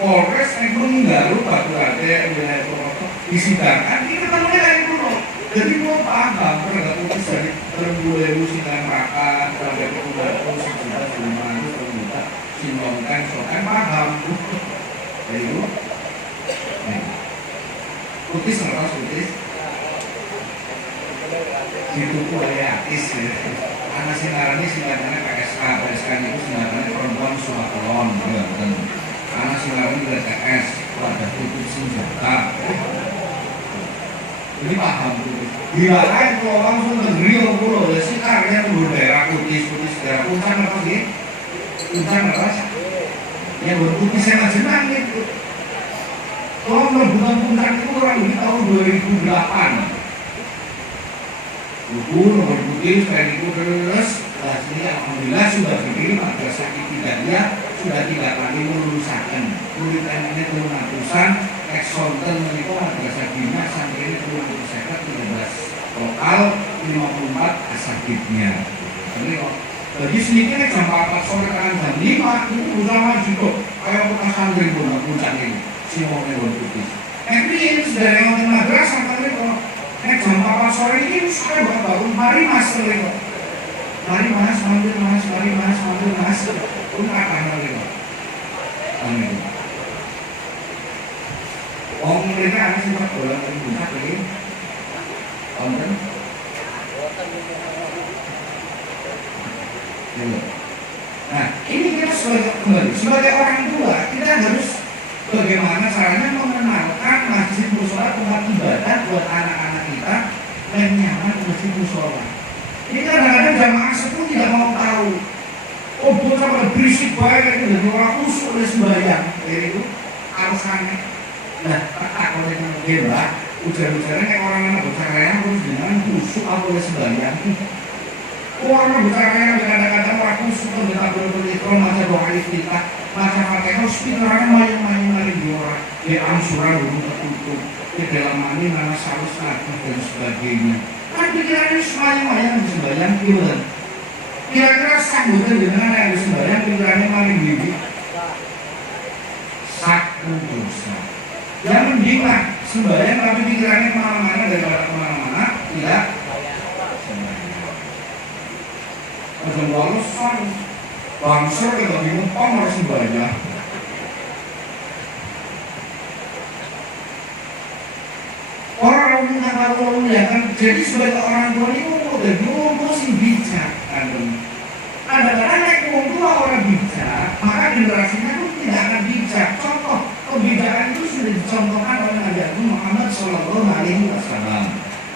Polres yang meninggal batu raden wilayah Purwokerto disidangkan. Ini ketemunya dari dulu. Jadi mau paham terhadap putus dari terbulewu sinan makan terhadap perubahan sejuta rumah itu terbuka sinongkan sokan paham dari itu putis ngeras putis dituku ayatis anak sinarani singkatannya PSK itu singkatannya perempuan suakolon anak sinarani BTS pada tutup senjata. Ini paham tuh. Di lain kalau langsung negeri pulau, ya sih karya Puncak rasa. Yang berputih saya jenang itu. Kalau berbulan puncak itu orang di tahun 2008. Buku nomor putih sekali itu terus hasilnya alhamdulillah sudah dikirim madrasah ibtidaiyah sudah tidak lagi meluluskan. Muridnya ini turun ratusan, eksonten menikah madrasah bina sampai ini turun 13 total 54 asatidnya. Jadi sedikitnya jam 4 sore kan jam 5 itu bersama juga kayak bekas santri pun puncak ini si Momen Putih. Tapi ini sudah lewat madrasah kan itu. Jam 4 sore ini saya bangun mari mas itu. Mari mas, manggil mas, mari mas, manggil mas. Pun apa itu? Amin. Om mereka ada sempat bola dari puncak ini. Konten. Nah, ini kita sebagai orang tua, kita harus bagaimana caranya mengenalkan masjid mushola tempat ibadah buat anak-anak kita yang nyaman di masjid mushola. Ini kadang-kadang jamaah sepuh tidak mau tahu. Oh, bocah berisik banget itu orang khusyuk oleh sembahyang. Itu alasannya. Nah, kalau itu gila, ujar-ujarnya kayak orang-orang bocah kaya terus dengan khusyuk oleh sembahyang. Orang bicara kadang-kadang aku suka dengan berikron macam doa iftitah macam mereka hospitalnya main-main di orang di angsuran dulu tertutup di dalam mandi nama salus dan sebagainya. Kan pikirannya semuanya sembahyang gimana? Kira-kira sambutan dengan yang sembahyang pikirannya maling bibi satu dosa. Yang mendinglah sembahyang tapi pikirannya kemana-mana daripada kemana-mana tidak. Ada walesan, bangsa kita bingung harus sembahyang. Orang ya kan, jadi sebagai orang tua ini udah ngomong sih bijak. Kadang-kadang naik ngomong tua orang bijak, maka generasinya pun tidak akan bijak. Contoh kebijakan itu sudah dicontohkan oleh Nabi Muhammad SAW.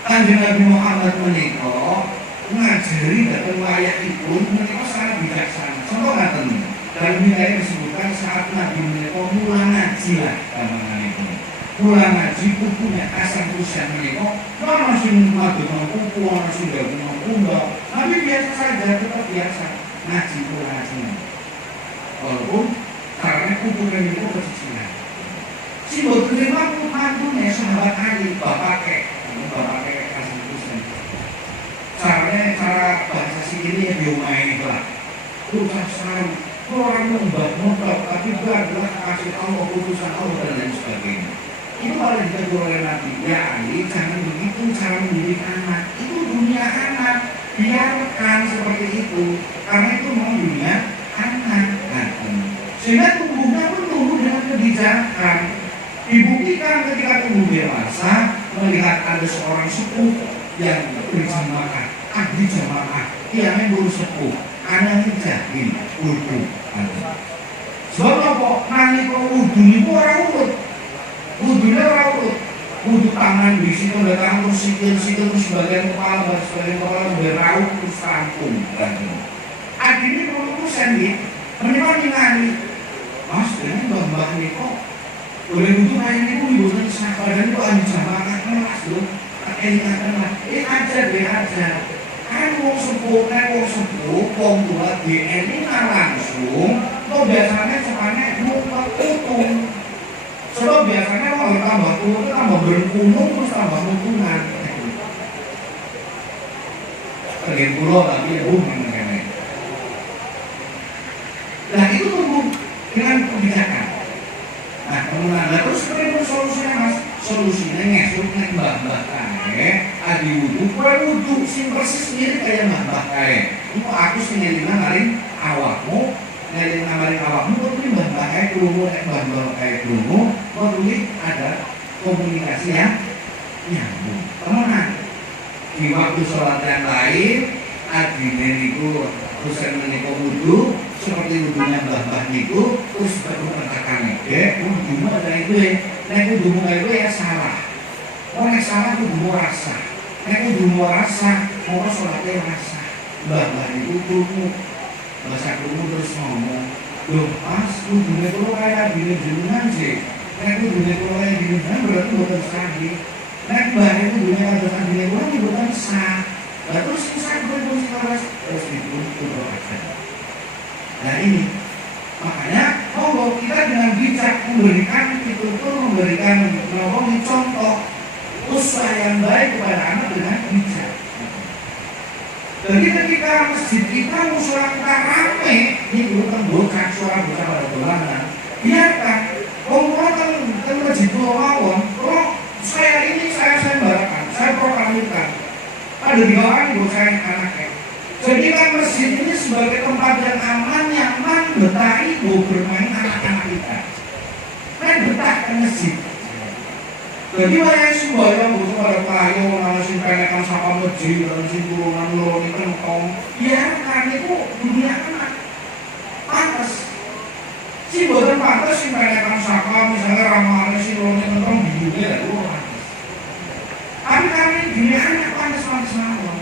Kanjeng Nabi Muhammad menikah. Ngajari datang layak itu mereka sangat bijaksana. Contoh kata nih, dalam wilayah disebutkan saat Nabi menikah mulai ngaji lah gampangan itu. Mulai ngaji kukunya asal usia menikah, orang masih madu mau kuku, orang sudah mau kumbang. Nabi biasa saja, tetap biasa ngaji mulai ngaji. Walaupun karena kuku menikah kecicilan. Si buat terima mantunya sahabat Ali, bapak kek asal usia. Cara bahasa sini yang diumain lah. Ucap salam, orang membak tapi adalah kasih Allah, putusan Allah dan lain sebagainya. Itu paling ditegur oleh Nabi. Ya Ali, jangan begitu cara mendidik anak. Itu dunia anak, biarkan seperti itu. Karena itu mau dunia anak. Sehingga tumbuhnya pun tumbuh dengan kebijakan. Dibuktikan ketika tumbuh dewasa, melihat ada seorang sepuh yang berjamaah, ahli jamaah, yang belum sepuh, anaknya jahil, wudhu. Sebab apa? Nanti kalau wudhu itu orang urut, wudhunya orang urut, wudhu tangan di situ, datang terus sikil terus sebagian kepala berraut terus rampung. Akhirnya kalau sendiri, menikah ningali, mas, ini mbak ini kok boleh wudhu kayak ini pun ibunya badan itu ahli jamaah kelas loh. Aja. Kan wong sepuh, wong tua ini langsung. Kok biasanya cepatnya lupa utung. Sebab biasanya kalau tambah tua itu tambah berkunung terus tambah mutungan. Tergen pulau tapi mengenai. Nah itu tumbuh dengan kebijakan. Nah kemudian terus seperti solusinya mas. Solusinya ngesuk nek mbah-mbah kae adi wudhu, wudhu sing persis mirip kayak mbah-mbah kae. Iku aku sing ngelingan maring awakmu, ngelingan maring awakmu kudu mbah-mbah kae krungu nek mbah-mbah kae krungu, kudu ada komunikasi yang nyambung. Temenan. Di waktu sholat yang lain, adine niku Husain menika wudhu seperti wudhunya mbah-mbah niku, terus baru katakan dek, wudhu ada itu nek kudu mulai ya salah. Nek salah kudu rasa. Nek kudu rasa, mau sholatnya rasa. Mbah itu krungu. Bahasa Kuno terus ngomong, loh pas kudune kula kaya gini jenengan sih. Nek kudune kula kaya gini jenengan berarti mboten sah. Nek mbahane kudune kados gini kula iki mboten sah. Lah terus sing kudune terus dituntut aja. Nah ini makanya monggo kita dengan bijak memberikan pitutur, memberikan contoh usaha yang baik kepada anak dengan bijak. Jadi ketika masjid kita musola kita rame, ini bukan bocah suara bocah pada dolanan. Biarkan, kan masjid Pulau Mawon, kalau saya sembarakan, saya proklamirkan. Ada 3 orang bocah anaknya. Jadikan masjid ini sebagai tempat yang aman, nyaman, betah ibu bermain anak-anak kita. Kan betah ke masjid. Jadi orang yang sembahyang butuh pada kayu, ngasih penekan sapa masjid, ngasih turunan lorong kentong. Biarkan itu dunia anak. Pantas. Si buatan pantas si penekan sapa, misalnya ramalannya si lorong kentong di dunia itu pantas. Tapi kami dunia anak pantas-pantas mawon.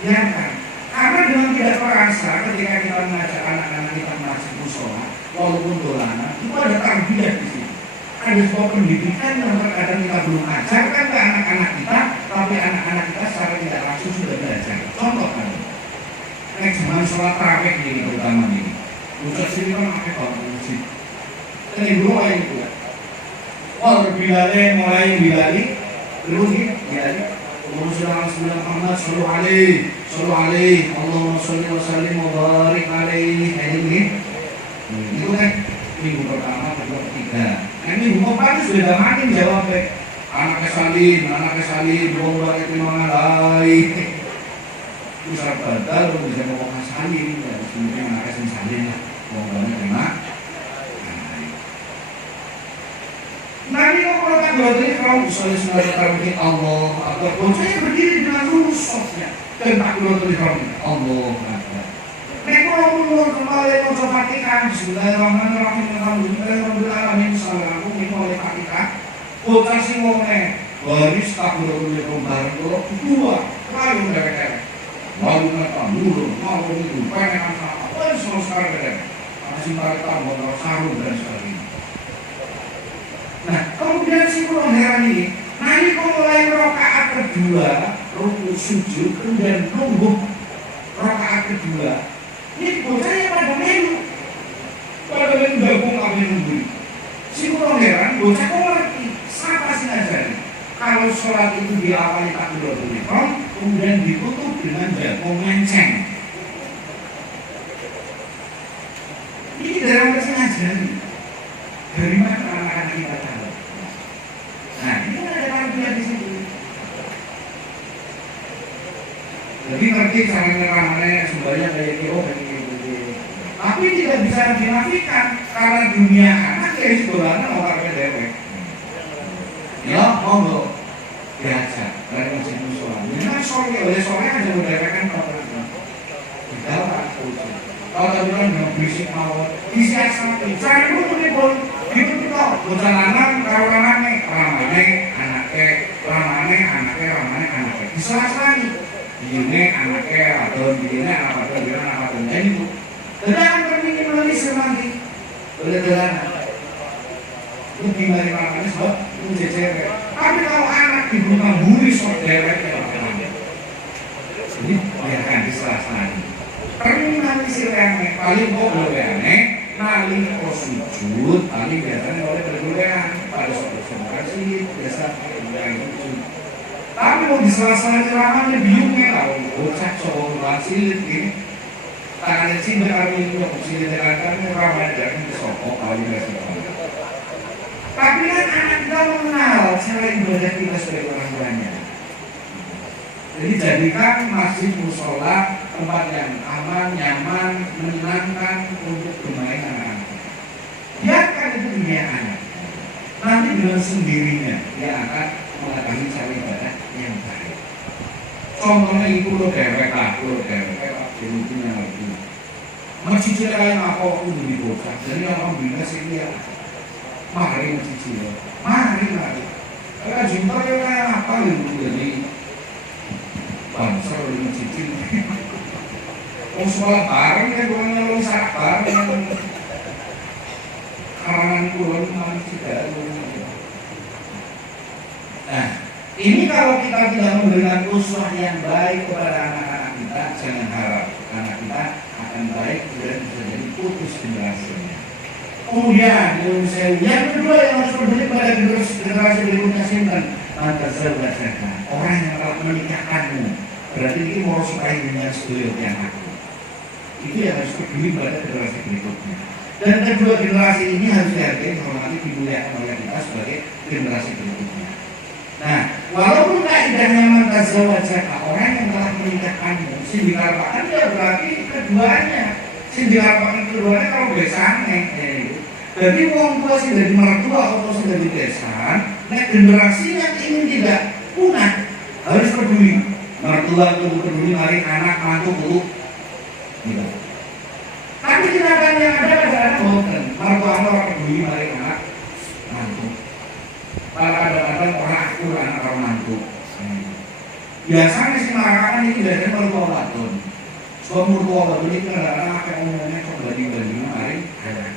Biarkan. Karena dengan tidak terasa ketika kita mengajak anak-anak kita masuk musola, walaupun dolanan, itu ada tarbiyah di sini. Ada sebuah pendidikan yang terkadang kita belum ajarkan ke anak-anak kita, tapi anak-anak kita secara tidak langsung sudah belajar. Contoh kan, nek zaman sholat tarawih ini terutama ini, ucap sini kan pakai kalau musik. Ini dulu yang itu. Wah, mulai bilali, terus ini bilali. Rasulullah Muhammad sallallahu alaihi Allahumma sholli wa sallim wa barik alaihi. Ini itu kan minggu pertama, kedua, ketiga. Nah, minggu keempat itu sudah makin jawab anaknya salin, bawa terima kasih. Bisa badal, bisa ngomong salin, ya sebenarnya anaknya salin lah, bawa terima. Nanti kalau tak berarti kalau misalnya sebenarnya taruhin Allah ataupun saya berdiri dengan lurus softnya dan tak berarti Allah. Nek kalau menurut kembali mau Fatihah, Bismillahirrahmanirrahim, Alhamdulillahirobbilalamin, sallallahu alaihi Fatihah. Bocah sing ngomong baris tak berarti bareng dua kali mereka. Lalu mereka mundur, mau itu pengen apa? Semua sekarang masih mereka mau sarung dan sebagainya. Nah, kemudian si heran ini, nanti mulai rakaat kedua, ruku sujud, kemudian nunggu rakaat kedua. Ini bocahnya pada melu gabung kami nunggu. Si heran, bocah kok ngerti, siapa sih ngajari? Kalau sholat itu diawali takbiratul ihram, kemudian ditutup dengan jagung menceng. Ini dalam kecil ngajari. Dari mana anak-anak kita tahu? Nah, ini kan ada tarbiyah di situ. Jadi ngerti caranya ramanya sebenarnya kayak gitu. Tapi tidak bisa dinafikan karena dunia anak ya sekolahnya orangnya dewek. Ya, monggo diajak dari masjid musola. Ini kan sore aja udah dewekan kalau kita kalau tadi kan nggak berisik mawon, disiasati. Cara itu pun itu kita bocah lanang karo lanange, ramane anake. Diselasani. Dine anake adon, dine anak adon. Jadi itu. Sedang terminimalis nanti. Boleh dolanan. Itu gimana ramane sebab itu jejer. Tapi kalau anak dibuka buri sok dewek ini biarkan diselasani. Terminalisir yang paling aneh, paling sujud, paling biasanya oleh berdoa pada sholat sih biasa yang sujud. Tapi mau diselasani ceramahnya biungnya kalau bocah sholat silit ini, tangannya cinta kami untuk silit dengan ramai dari disokok paling biasa. Tapi kan anak kita mengenal cara ibadah kita sebagai orang tuanya. Jadi jadikan masjid musola tempat yang aman, nyaman, menyenangkan untuk bermain anak-anak. Biarkan itu dunia anak. Nanti dengan sendirinya dia akan mengetahui cara ibadah yang baik. Contohnya itu lo dewek, jenuhnya lagi. Masjid lain apa aku lebih bocah. Jadi alhamdulillah sih dia. Mari masjid, mari. Kalau jumpa ya apa yang jadi bangsa oleh cicil Wong sekolah bareng kan kurang nyolong sak bareng. Karangan kulon manusia. Nah, ini kalau kita tidak memberikan uswah yang baik kepada anak-anak kita, jangan harap anak kita akan baik dan bisa jadi putus generasinya. Kemudian yang kedua yang harus peduli pada generasi berikutnya simpan maka saudara orang yang telah menikahkanmu berarti ini mau supaya dunia seluruh yang aku itu yang harus peduli pada generasi berikutnya. Dan kedua generasi ini harus dihargai, dihormati, dimuliakan oleh kita sebagai generasi berikutnya. Nah, walaupun kaidahnya mantazawajaka orang yang telah menikahkanmu, sindikalpakan ya berarti keduanya. Sindikalpakan keduanya kalau besannya. Jadi wong tua sing dadi mertua atau sing dadi besan, nek generasi yang ingin tidak punah harus peduli. Mertua kudu peduli mari anak mantu kudu. Gitu. Tapi tindakan yang ada kadang-kadang boten. Mertua orang peduli mari anak mantu. Kadang-kadang orang akur anak orang mantu. Biasanya sih marahkan ini biasanya mertua wadon. Sebab mertua wadon ini kadang-kadang apa yang umumnya kok banding-banding mari anak.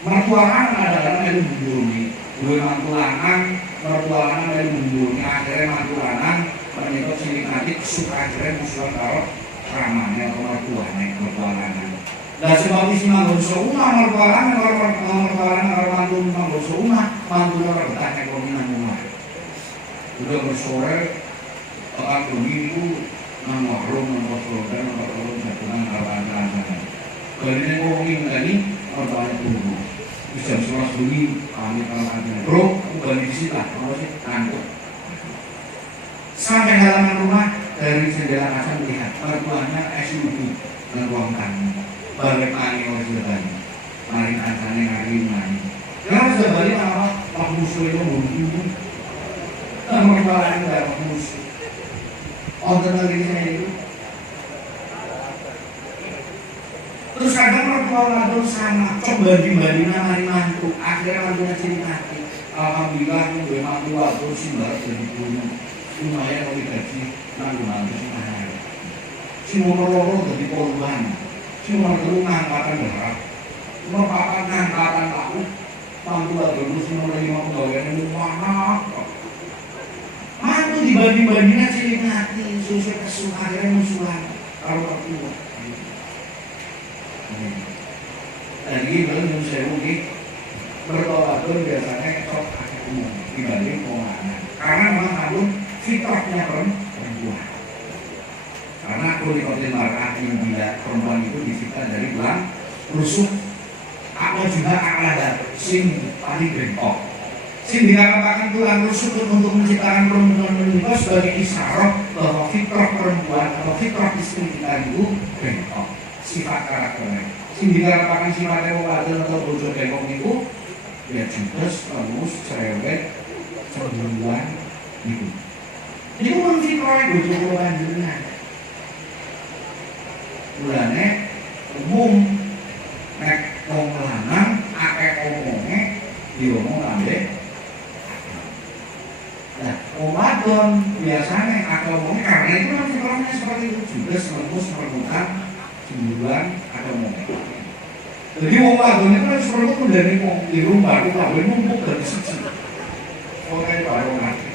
Mertua anak kadang-kadang itu membumi. Dua mantu lanang, mertua lanang itu membumi. Akhirnya mantu lanang menyebut silik nanti kesukaan akhirnya musuhan karo ramahnya atau mertua lanang. Nah sebab isi manggung seumah mertua lanang, mertua lanang karo mantu manggung seumah, mantu orang bertanya kominan rumah. Udah bersore, orang bunyi itu nanggung nanggung slogan, nanggung jatuhan karo-karo. Kalau ini ngomongin tadi, mertuanya tunggu. Jam 11 bunyi, kami kalau bro, aku balik di sini lah, kalau sih ngantuk. Sampai halaman rumah dari jendela kaca melihat mertuanya SUV dan ruang tamu. Balik mani oleh sudah mari kancane ngari mani. Kalau sudah balik apa? Pak musuh itu bunuh. Dan mertuanya tidak pak musuh. Order dari saya itu. Terus kadang mertua wadon sama, coba dibandingin mari mantu, akhirnya mantunya ciri hati. Alhamdulillah gue mantu wadon sih baru jadi punya. Lumayan kalau gaji mantu sih mahal. Si nomor jadi korban, si nomor telu ngangkatan berharap, nomor papan ngangkatan aku, mantu wadon si nomor 5 pegawai ini mana? Mantu dibanding-bandingnya ciri hati, susu kesukaan akhirnya musuhan kalau tertua. Jadi belum saya mungkin bertolak biasanya sok umum dibanding penganan karena memang kandung fitrahnya perempuan karena kulikotin mar'ah yang bila perempuan itu dicipta dari belang rusuk apa juga ada sing paling bentok sing dikatakan tulang rusuk untuk menciptakan perempuan itu sebagai isyarat bahwa fitrah perempuan atau fitrah istri kita itu bentok sifat karakternya. Sing dikatakan sifatnya wadon atau bojo bengkok itu ya judes, lemus, cerewet, cemburuan gitu. Itu menfitrah bojo panjenengan. Mulane umum nek wong lanang akeh omonge diomong lambe. Nah, wong wadon biasanya akeh omonge karena itu fitrahnya seperti itu judes, lemus, merebutan, cemburuan atau omonge. Jadi wong wadon itu harus perlu dari di rumah itu wadon numpuk dari siji. Oleh baru nanti.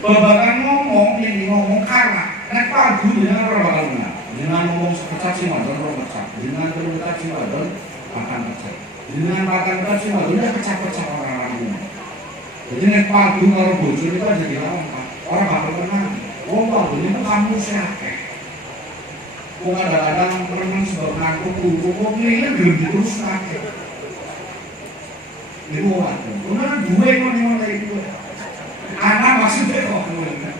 Babakan ngomong ini ngomong karena nek padu dengan orang dengan ngomong sekecap si wadon orang pecah, dengan berdekat si wadon makan pecah, dengan makan pecah si wadon dia pecah-pecah orang-orang rumah. Jadi nek padu kalau bojo itu aja dilawan orang bakal kenal. Wong wadon itu kamu siapa? Wong kadang-kadang temen sebab ngaku kok ngene belum diterus akeh. Iku wae. Ora duwe kok ning ngene iku. Anak maksudnya kok ngono.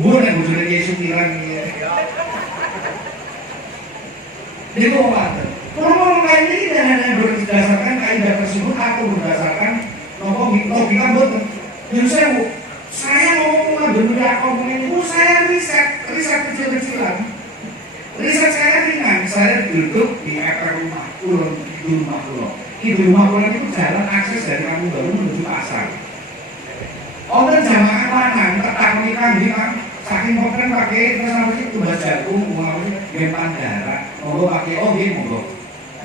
Boleh bojone Yesus kirang ya. Iku wae. Kalau ini dan berdasarkan kaidah tersebut aku berdasarkan logika boten. Yang saya ngomong dunia komen itu saya riset kecil-kecilan. Riset saya ringan, saya duduk di rumah pulau, di rumah pulau. Di rumah pulau itu jalan akses dari Kampung Baru menuju pasar. Orang jamaah lanang ketahui kami kan saking modern pakai terus apa sih tumbas jagung, mau gempan darah, mau pakai monggo.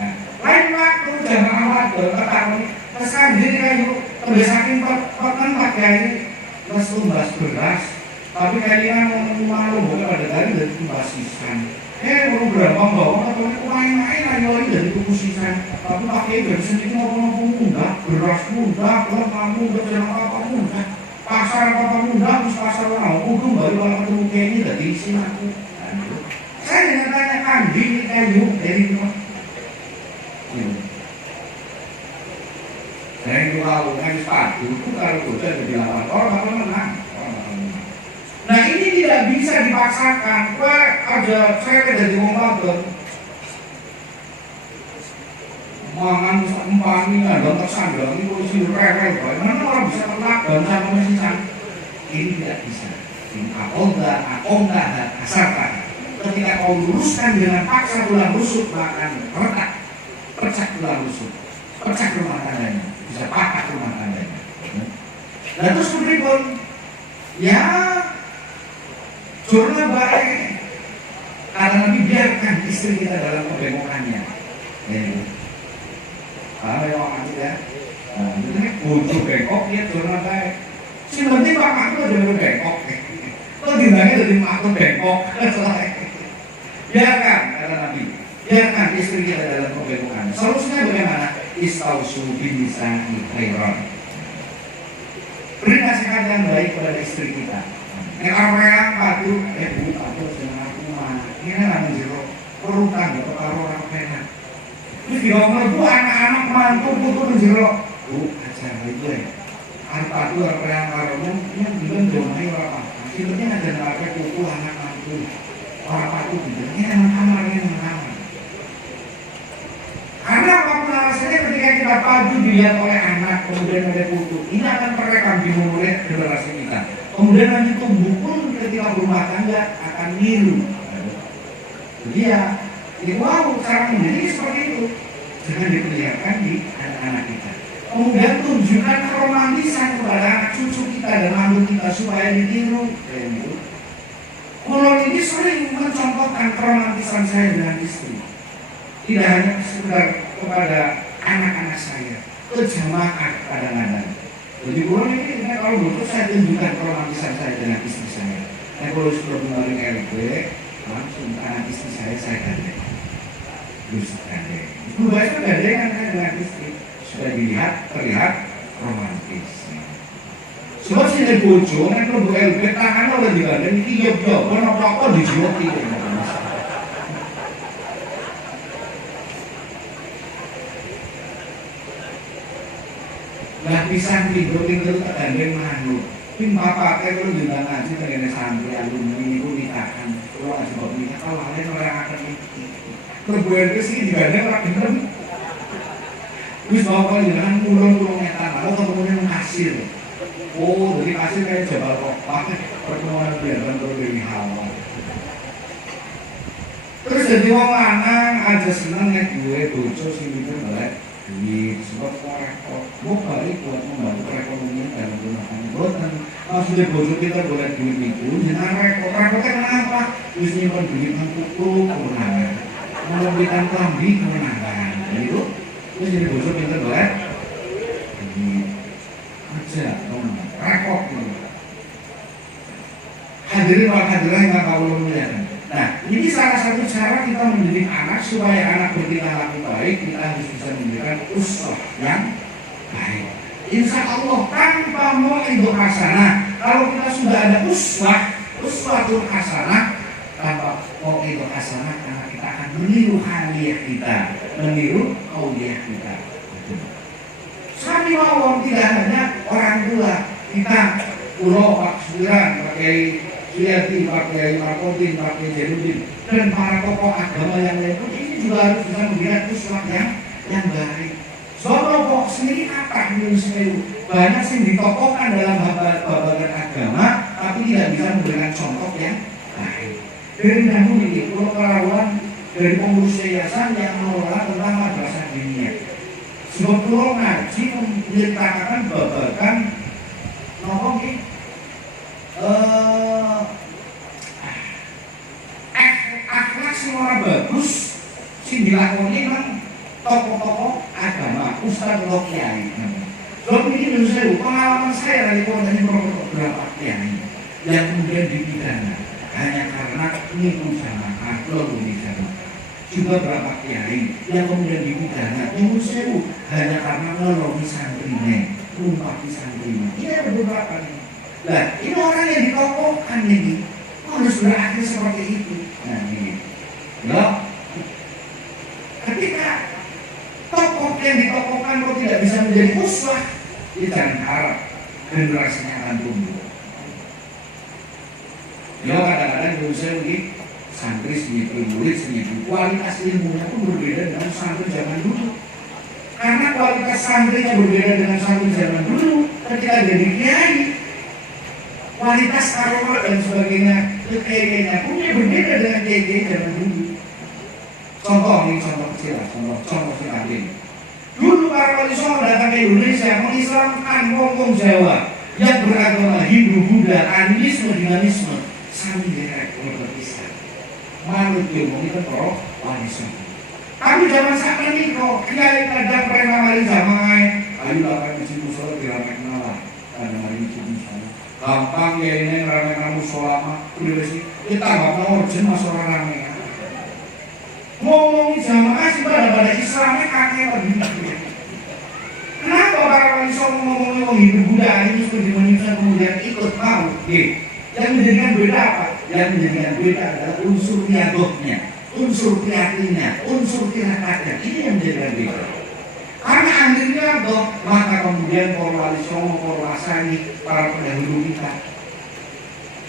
Nah, lain waktu jamaah wadon ketahui terus kanjeng kayu tumbas saking modern pakai terus tumbas beras, tapi kalian mau bukan pada dari tumbas sisan. Mau berapa bawa atau main-main ayo dari tuku sisan, tapi pakai bensin itu mau mudah, beras mudah, kelapa mudah, jangan apa mudah. Pasar apa muda, pasar orang kudu baru kalau ketemu kayak ini dari sini aku. Saya dengan tanya kambing kayu dari itu. Saya itu tahu kan sepatu itu kalau bocah jadi lawan orang bakal menang. Nah ini tidak bisa dipaksakan. Wah ada saya jadi orang babon. Mangan empani dan tersandang itu isi rewel, bagaimana orang bisa terlaban sama mesisan? Ini tidak bisa. Akonda dan asarkan. Ketika kau luruskan dengan paksa tulang rusuk, bahkan retak, pecah tulang rusuk, pecah rumah tangganya, bisa patah rumah tangganya. Dan terus berikut, ya, jurnal baik. Karena Nabi biarkan istri kita dalam kebemokannya. Ada orang tidak, ini butuh bengkok dia jurnal baik. Si penting pak makhluk jadi bengkok. Kau dinanya jadi makhluk bengkok. Biarkan kata Nabi, biarkan istri kita dalam kebemokan. Solusinya bagaimana? Istausu bin nisa'i khairan. Beri nasihat yang baik kepada istri kita. Orang-orang padu, bu, aku senang aku mana? Ini kan menjero perutan atau karo orang penak. Terus di nomor itu anak-anak mantu putu menjero. Bu, acara itu ya. Arpa itu orang karonya, yang bilang donai orang apa? Sebetulnya ada neraka putu anak mantu. Orang patu bilang, ini emang kamar. Karena apapun alasannya ketika kita padu dilihat oleh anak, kemudian ada putu, ini akan terekam di mulut generasi kita. Kemudian nanti tumbuh pun ketika berumah tangga akan niru. Jadi ya, wow, cara mendidik seperti itu. Jangan diperlihatkan di anak-anak kita. Kemudian tunjukkan keromantisan kepada anak cucu kita dan mantu kita supaya ditiru. Kulon ini sering mencontohkan keromantisan saya dengan istri. Tidak hanya sekedar kepada anak-anak saya, ke jamaah kadang-kadang. Jadi kulon ini kalau butuh saya tunjukkan keromantisan saya dengan istri saya. Dan kalau sudah mengalami LB, langsung anak istri saya gandeng. Terus gandeng. Itu gandengan saya dengan istri supaya terlihat romantis. Sebab sini bojo, kan kalau LB tangan oleh digandeng ini yop-yop, apa-apa dijiwat ini. Lah pisang pintu tergandeng manuk. Pin bapak kalau juga ngaji terkena santri alumni itu nikahan. Kalau ngaji bapak nikah kalau lain orang akan ini. Perbuatan itu sih digandeng orang bener. Terus bapak jangan pulang ngetan, lalu kemudian menghasil. Oh, jadi hasil kayak Jabal Ropak, pertemuan biarkan terus dari Hawa. Terus jadi orang lanang aja seneng nek gue bojo sing itu balik. Duit, sebab rekor, mau balik buat membantu perekonomian dalam rumah tangga. Dan maksudnya bojo kita boleh duit itu, jangan rekornya kenapa? Terus nyimpan duit kuku, kemenangan. Menemukan kelambi, kemenangan. Itu, terus jadi bojo kita boleh duit aja, rekor itu. Hadirin wal hadirin yang kau muliakan. Nah, ini salah satu cara kita mendidik anak supaya anak bertingkah laku baik. Kita harus bisa memberikan uswah yang baik. Insya Allah tanpa mau itu hasanah. Kalau kita sudah ada uswatul hasanah, tanpa mau itu hasanah, karena kita akan meniru haliyah kita, meniru kauliyah kita. Sami mawon tidak hanya orang tua kita, pulau Pak Suran pakai Suyati, pakai Markotin, pakai Jerudin, dan para tokoh agama yang lain pun ini juga harus bisa melihat uswah yang baik. Soal kok sendiri kata banyak yang ditokohkan dalam babagan agama, tapi tidak bisa memberikan contoh yang baik. Dari dahulu ini, Pulau Karawan dari pengurus yayasan yang mengelola tentang madrasah dunia. Sebab Pulau ngaji menceritakan babagan nopo sing dilakoni memang tokoh-tokoh agama, ustadz atau kiai. Sebab ini menurut saya pengalaman saya dari dari beberapa kiai yang kemudian dipidana hanya karena minum jamaah, lalu jamaah. Juga beberapa kiai yang kemudian dipidana menurut saya hanya karena menolongi santrinya, numpaki santrinya. Ini ada beberapa nih. Nah, ini orang yang ditokohkan ini harus berakhir seperti itu. Nah, ini. Ya. Ketika tokoh yang ditokohkan kok tidak bisa menjadi uswah, ya jangan harap generasinya akan tumbuh. Ya kadang-kadang dulu saya mungkin santri segitu, murid segitu, kualitas ilmunya pun berbeda dengan santri zaman dulu. Karena kualitas santrinya berbeda dengan santri zaman dulu. Ketika jadi kiai, kualitas aroma dan sebagainya, kiai-kiainya pun berbeda dengan kiai-kiai zaman dulu. Contoh kecil lah, contoh sekali. Dulu para wali songo datang ke Indonesia mengislamkan wong Jawa yang beragama Hindu, Buddha, animisme, dinamisme, sami derek berpisah. Manut diomongin kan para wali songo. Tapi zaman saat ini kok kiai kadang pernah wali jamaah, ayo lakukan di musola diramek nalar, kadang hari di musola. Gampang ya ini ramek namu solama, udah sih kita nggak mau urgent masalah rame. Ngomongin jamaah sih pada Islamnya kakek lebih. Kenapa para wali songo ngomongin orang Hindu Buddha ini sudah dimenangkan kemudian ikut mau? Yang menjadikan beda apa? Yang menjadikan beda adalah unsur niadohnya, unsur prihatinnya, unsur tirakatnya. Ini yang menjadikan beda. Karena akhirnya doh, maka kemudian para wali songo, para wasani, para pendahulu kita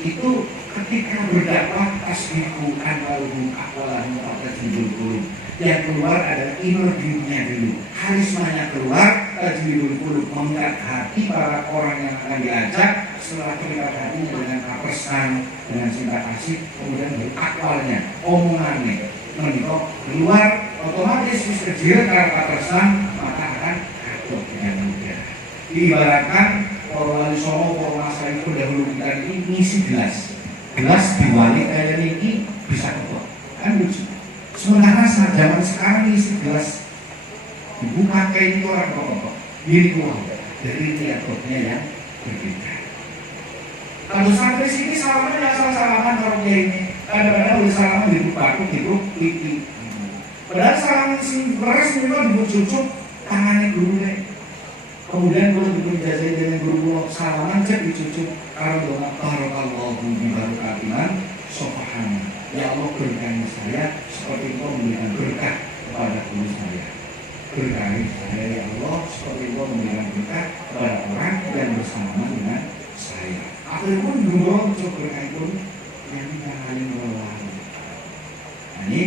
itu ketika berdakwah tasbihu anwaluhum akwalahum tajwidul yang keluar adalah inner view-nya dulu, karismanya keluar, tajwidul qulub mengikat hati para orang yang akan diajak. Setelah mengikat hatinya dengan kapresan, dengan cinta kasih, kemudian berakwalnya, omongannya menikah keluar, otomatis bisa kejirat karena kapresan, maka akan jatuh dengan mudah. Diibaratkan para wali songo, para masa itu dahulu kita ini ngisi gelas diwali kayak ini bisa kebok, kan lucu. Sementara saat zaman sekarang isi gelas dibuka kayak ini orang kebok, diri keluar dari niatnya yang berbeda. Kalau sampai sini salaman yang salaman orang ini kadang-kadang udah salaman di baku gitu pipi. Padahal salaman sing beres memang dibujuk tangannya dulu deh. Kemudian kalau diperjasai dengan guru salaman cek dicucuk karena doa barakallahu bi barakatina sofahana. Ya Allah berkahi saya seperti Engkau memberikan berkah kepada guru saya. Berkahi saya ya Allah seperti Engkau memberikan berkah kepada orang yang bersama dengan saya. Akhirnya pun dorong untuk berkah pun yang paling melalui. Nah ini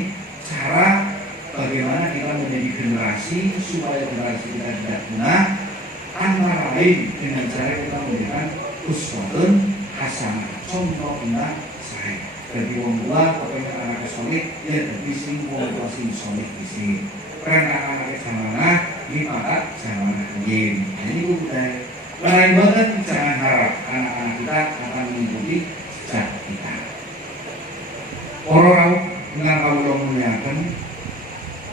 cara bagaimana kita menjadi generasi supaya generasi kita tidak punah. Antara lain dengan cara kita memberikan uswatun hasanah, contoh indah saya. Jadi wong tua kepengen anak solid, ya jadi sing wong tua sing solid di sini. Karena anak zamanah di pakat zamanah ini. Jadi itu budaya. Lain banget jangan harap anak-anak kita akan mengikuti jejak kita. Orang dengan kalau muliakan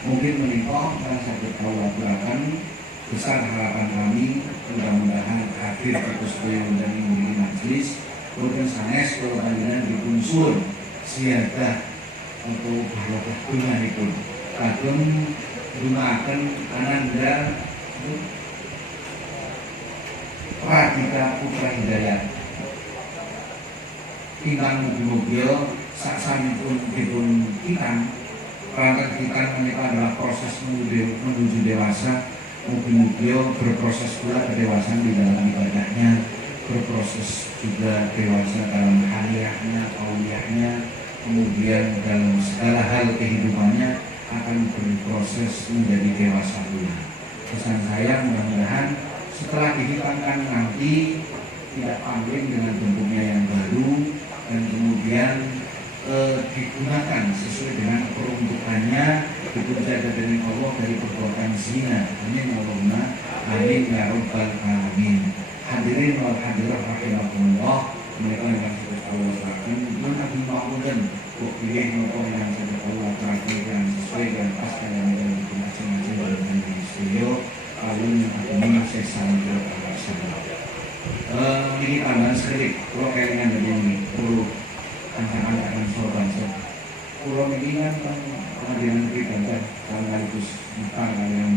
mungkin menikah dan sakit kalau lakukan. Besar harapan kami, mudah-mudahan hadir terus dan ini majelis, kemudian sanes kalau kalian diunsur siaga untuk barokah dunia itu. Kadang gunakan ananda Radika Putra Hidayat. Tinggal mobil saksani pun dipun kita, perangkat kita menikah adalah proses menuju dewasa. Mungkin berproses pula kedewasaan di dalam ibadahnya, berproses juga dewasa dalam haliyahnya, kauliyahnya, kemudian dalam segala hal kehidupannya akan berproses menjadi dewasa pula. Pesan saya mudah-mudahan setelah dihitamkan nanti tidak pangling dengan bentuknya yang baru dan kemudian digunakan sesuai dengan peruntukannya, dijaga dari Allah dari perbuatan zina. Amin Allahumma amin ya rabbal alamin. Hadirin wal hadirat rahimakumullah, mereka yang sudah Allah lakukan, dan Nabi Muhammad dan pilih mereka yang sudah Allah terakhir yang sesuai dengan pengadilan negeri Banjar sekaligus bukan yang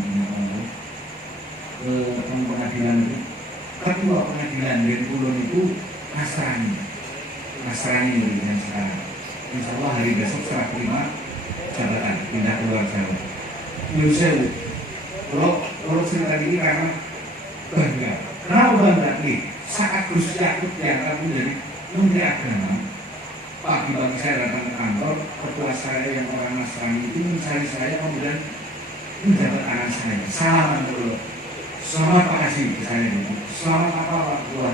ke pengadilan negeri. Ketua pengadilan dan Kulon itu Nasrani yang sekarang. Insya Allah hari besok serah terima jabatan pindah keluar Jawa. Yusuf, kalau cerita ini karena bangga. Kenapa bangga nih? Saat Gus Yakut diangkat menjadi Menteri Agama, pagi-pagi saya datang ke kantor, ketua saya yang orang Nasrani itu mencari saya, kemudian menjabat anak saya. Salaman dulu. Selamat makasih saya dulu. Selamat apa Pak Ketua?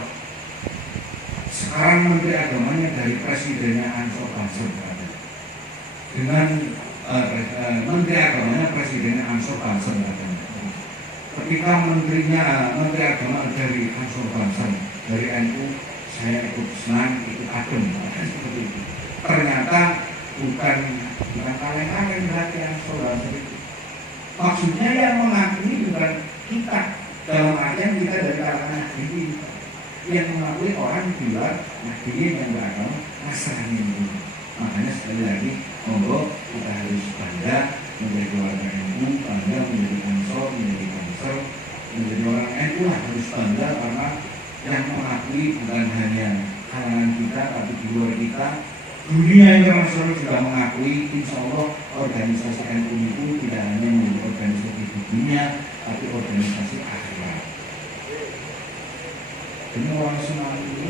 Sekarang Menteri Agamanya dari Presidennya Ansor Banser. Dengan Menteri Agamanya Presidennya Ansor Banser. Ketika Menteri Agama dari Ansor Banser, dari NU, saya ikut senang, ikut adem, seperti itu. Ternyata bukan kaleng-kaleng berarti Ansor Banser itu. Maksudnya yang mengakui bukan kita, dalam artian kita dari kalangan ini yang mengakui orang di luar Nahdliyin yang beragama Nasrani itu. Makanya sekali lagi, monggo kita harus bangga menjadi warga NU, bangga menjadi Ansor, menjadi Banser, menjadi orang NU lah harus bangga karena yang mengakui bukan hanya kalangan kita, tapi di luar kita. Dunia internasional juga mengakui, insya Allah organisasi NU itu tidak hanya menjadi organisasi di dunia, tapi organisasi akhirat. Ini orang Sunan itu.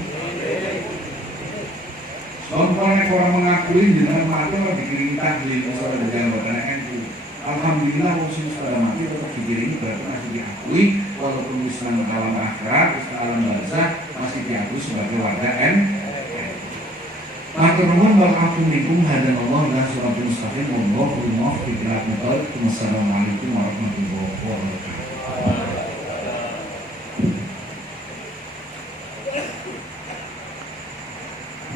Soalnya orang mengakui dengan mati orang dikirim tahlil soal jabatan NU. Alhamdulillah musim sudah mati tetap dikirim berarti masih diakui, walaupun Islam alam akhirat, Islam alam barzah masih diakui sebagai warga NU. Matur nuwun wal afu minkum hadanallahu ila siratal mustaqim wallahu muwaffiq ila aqwamit thoriq. Wassalamualaikum warahmatullahi wabarakatuh.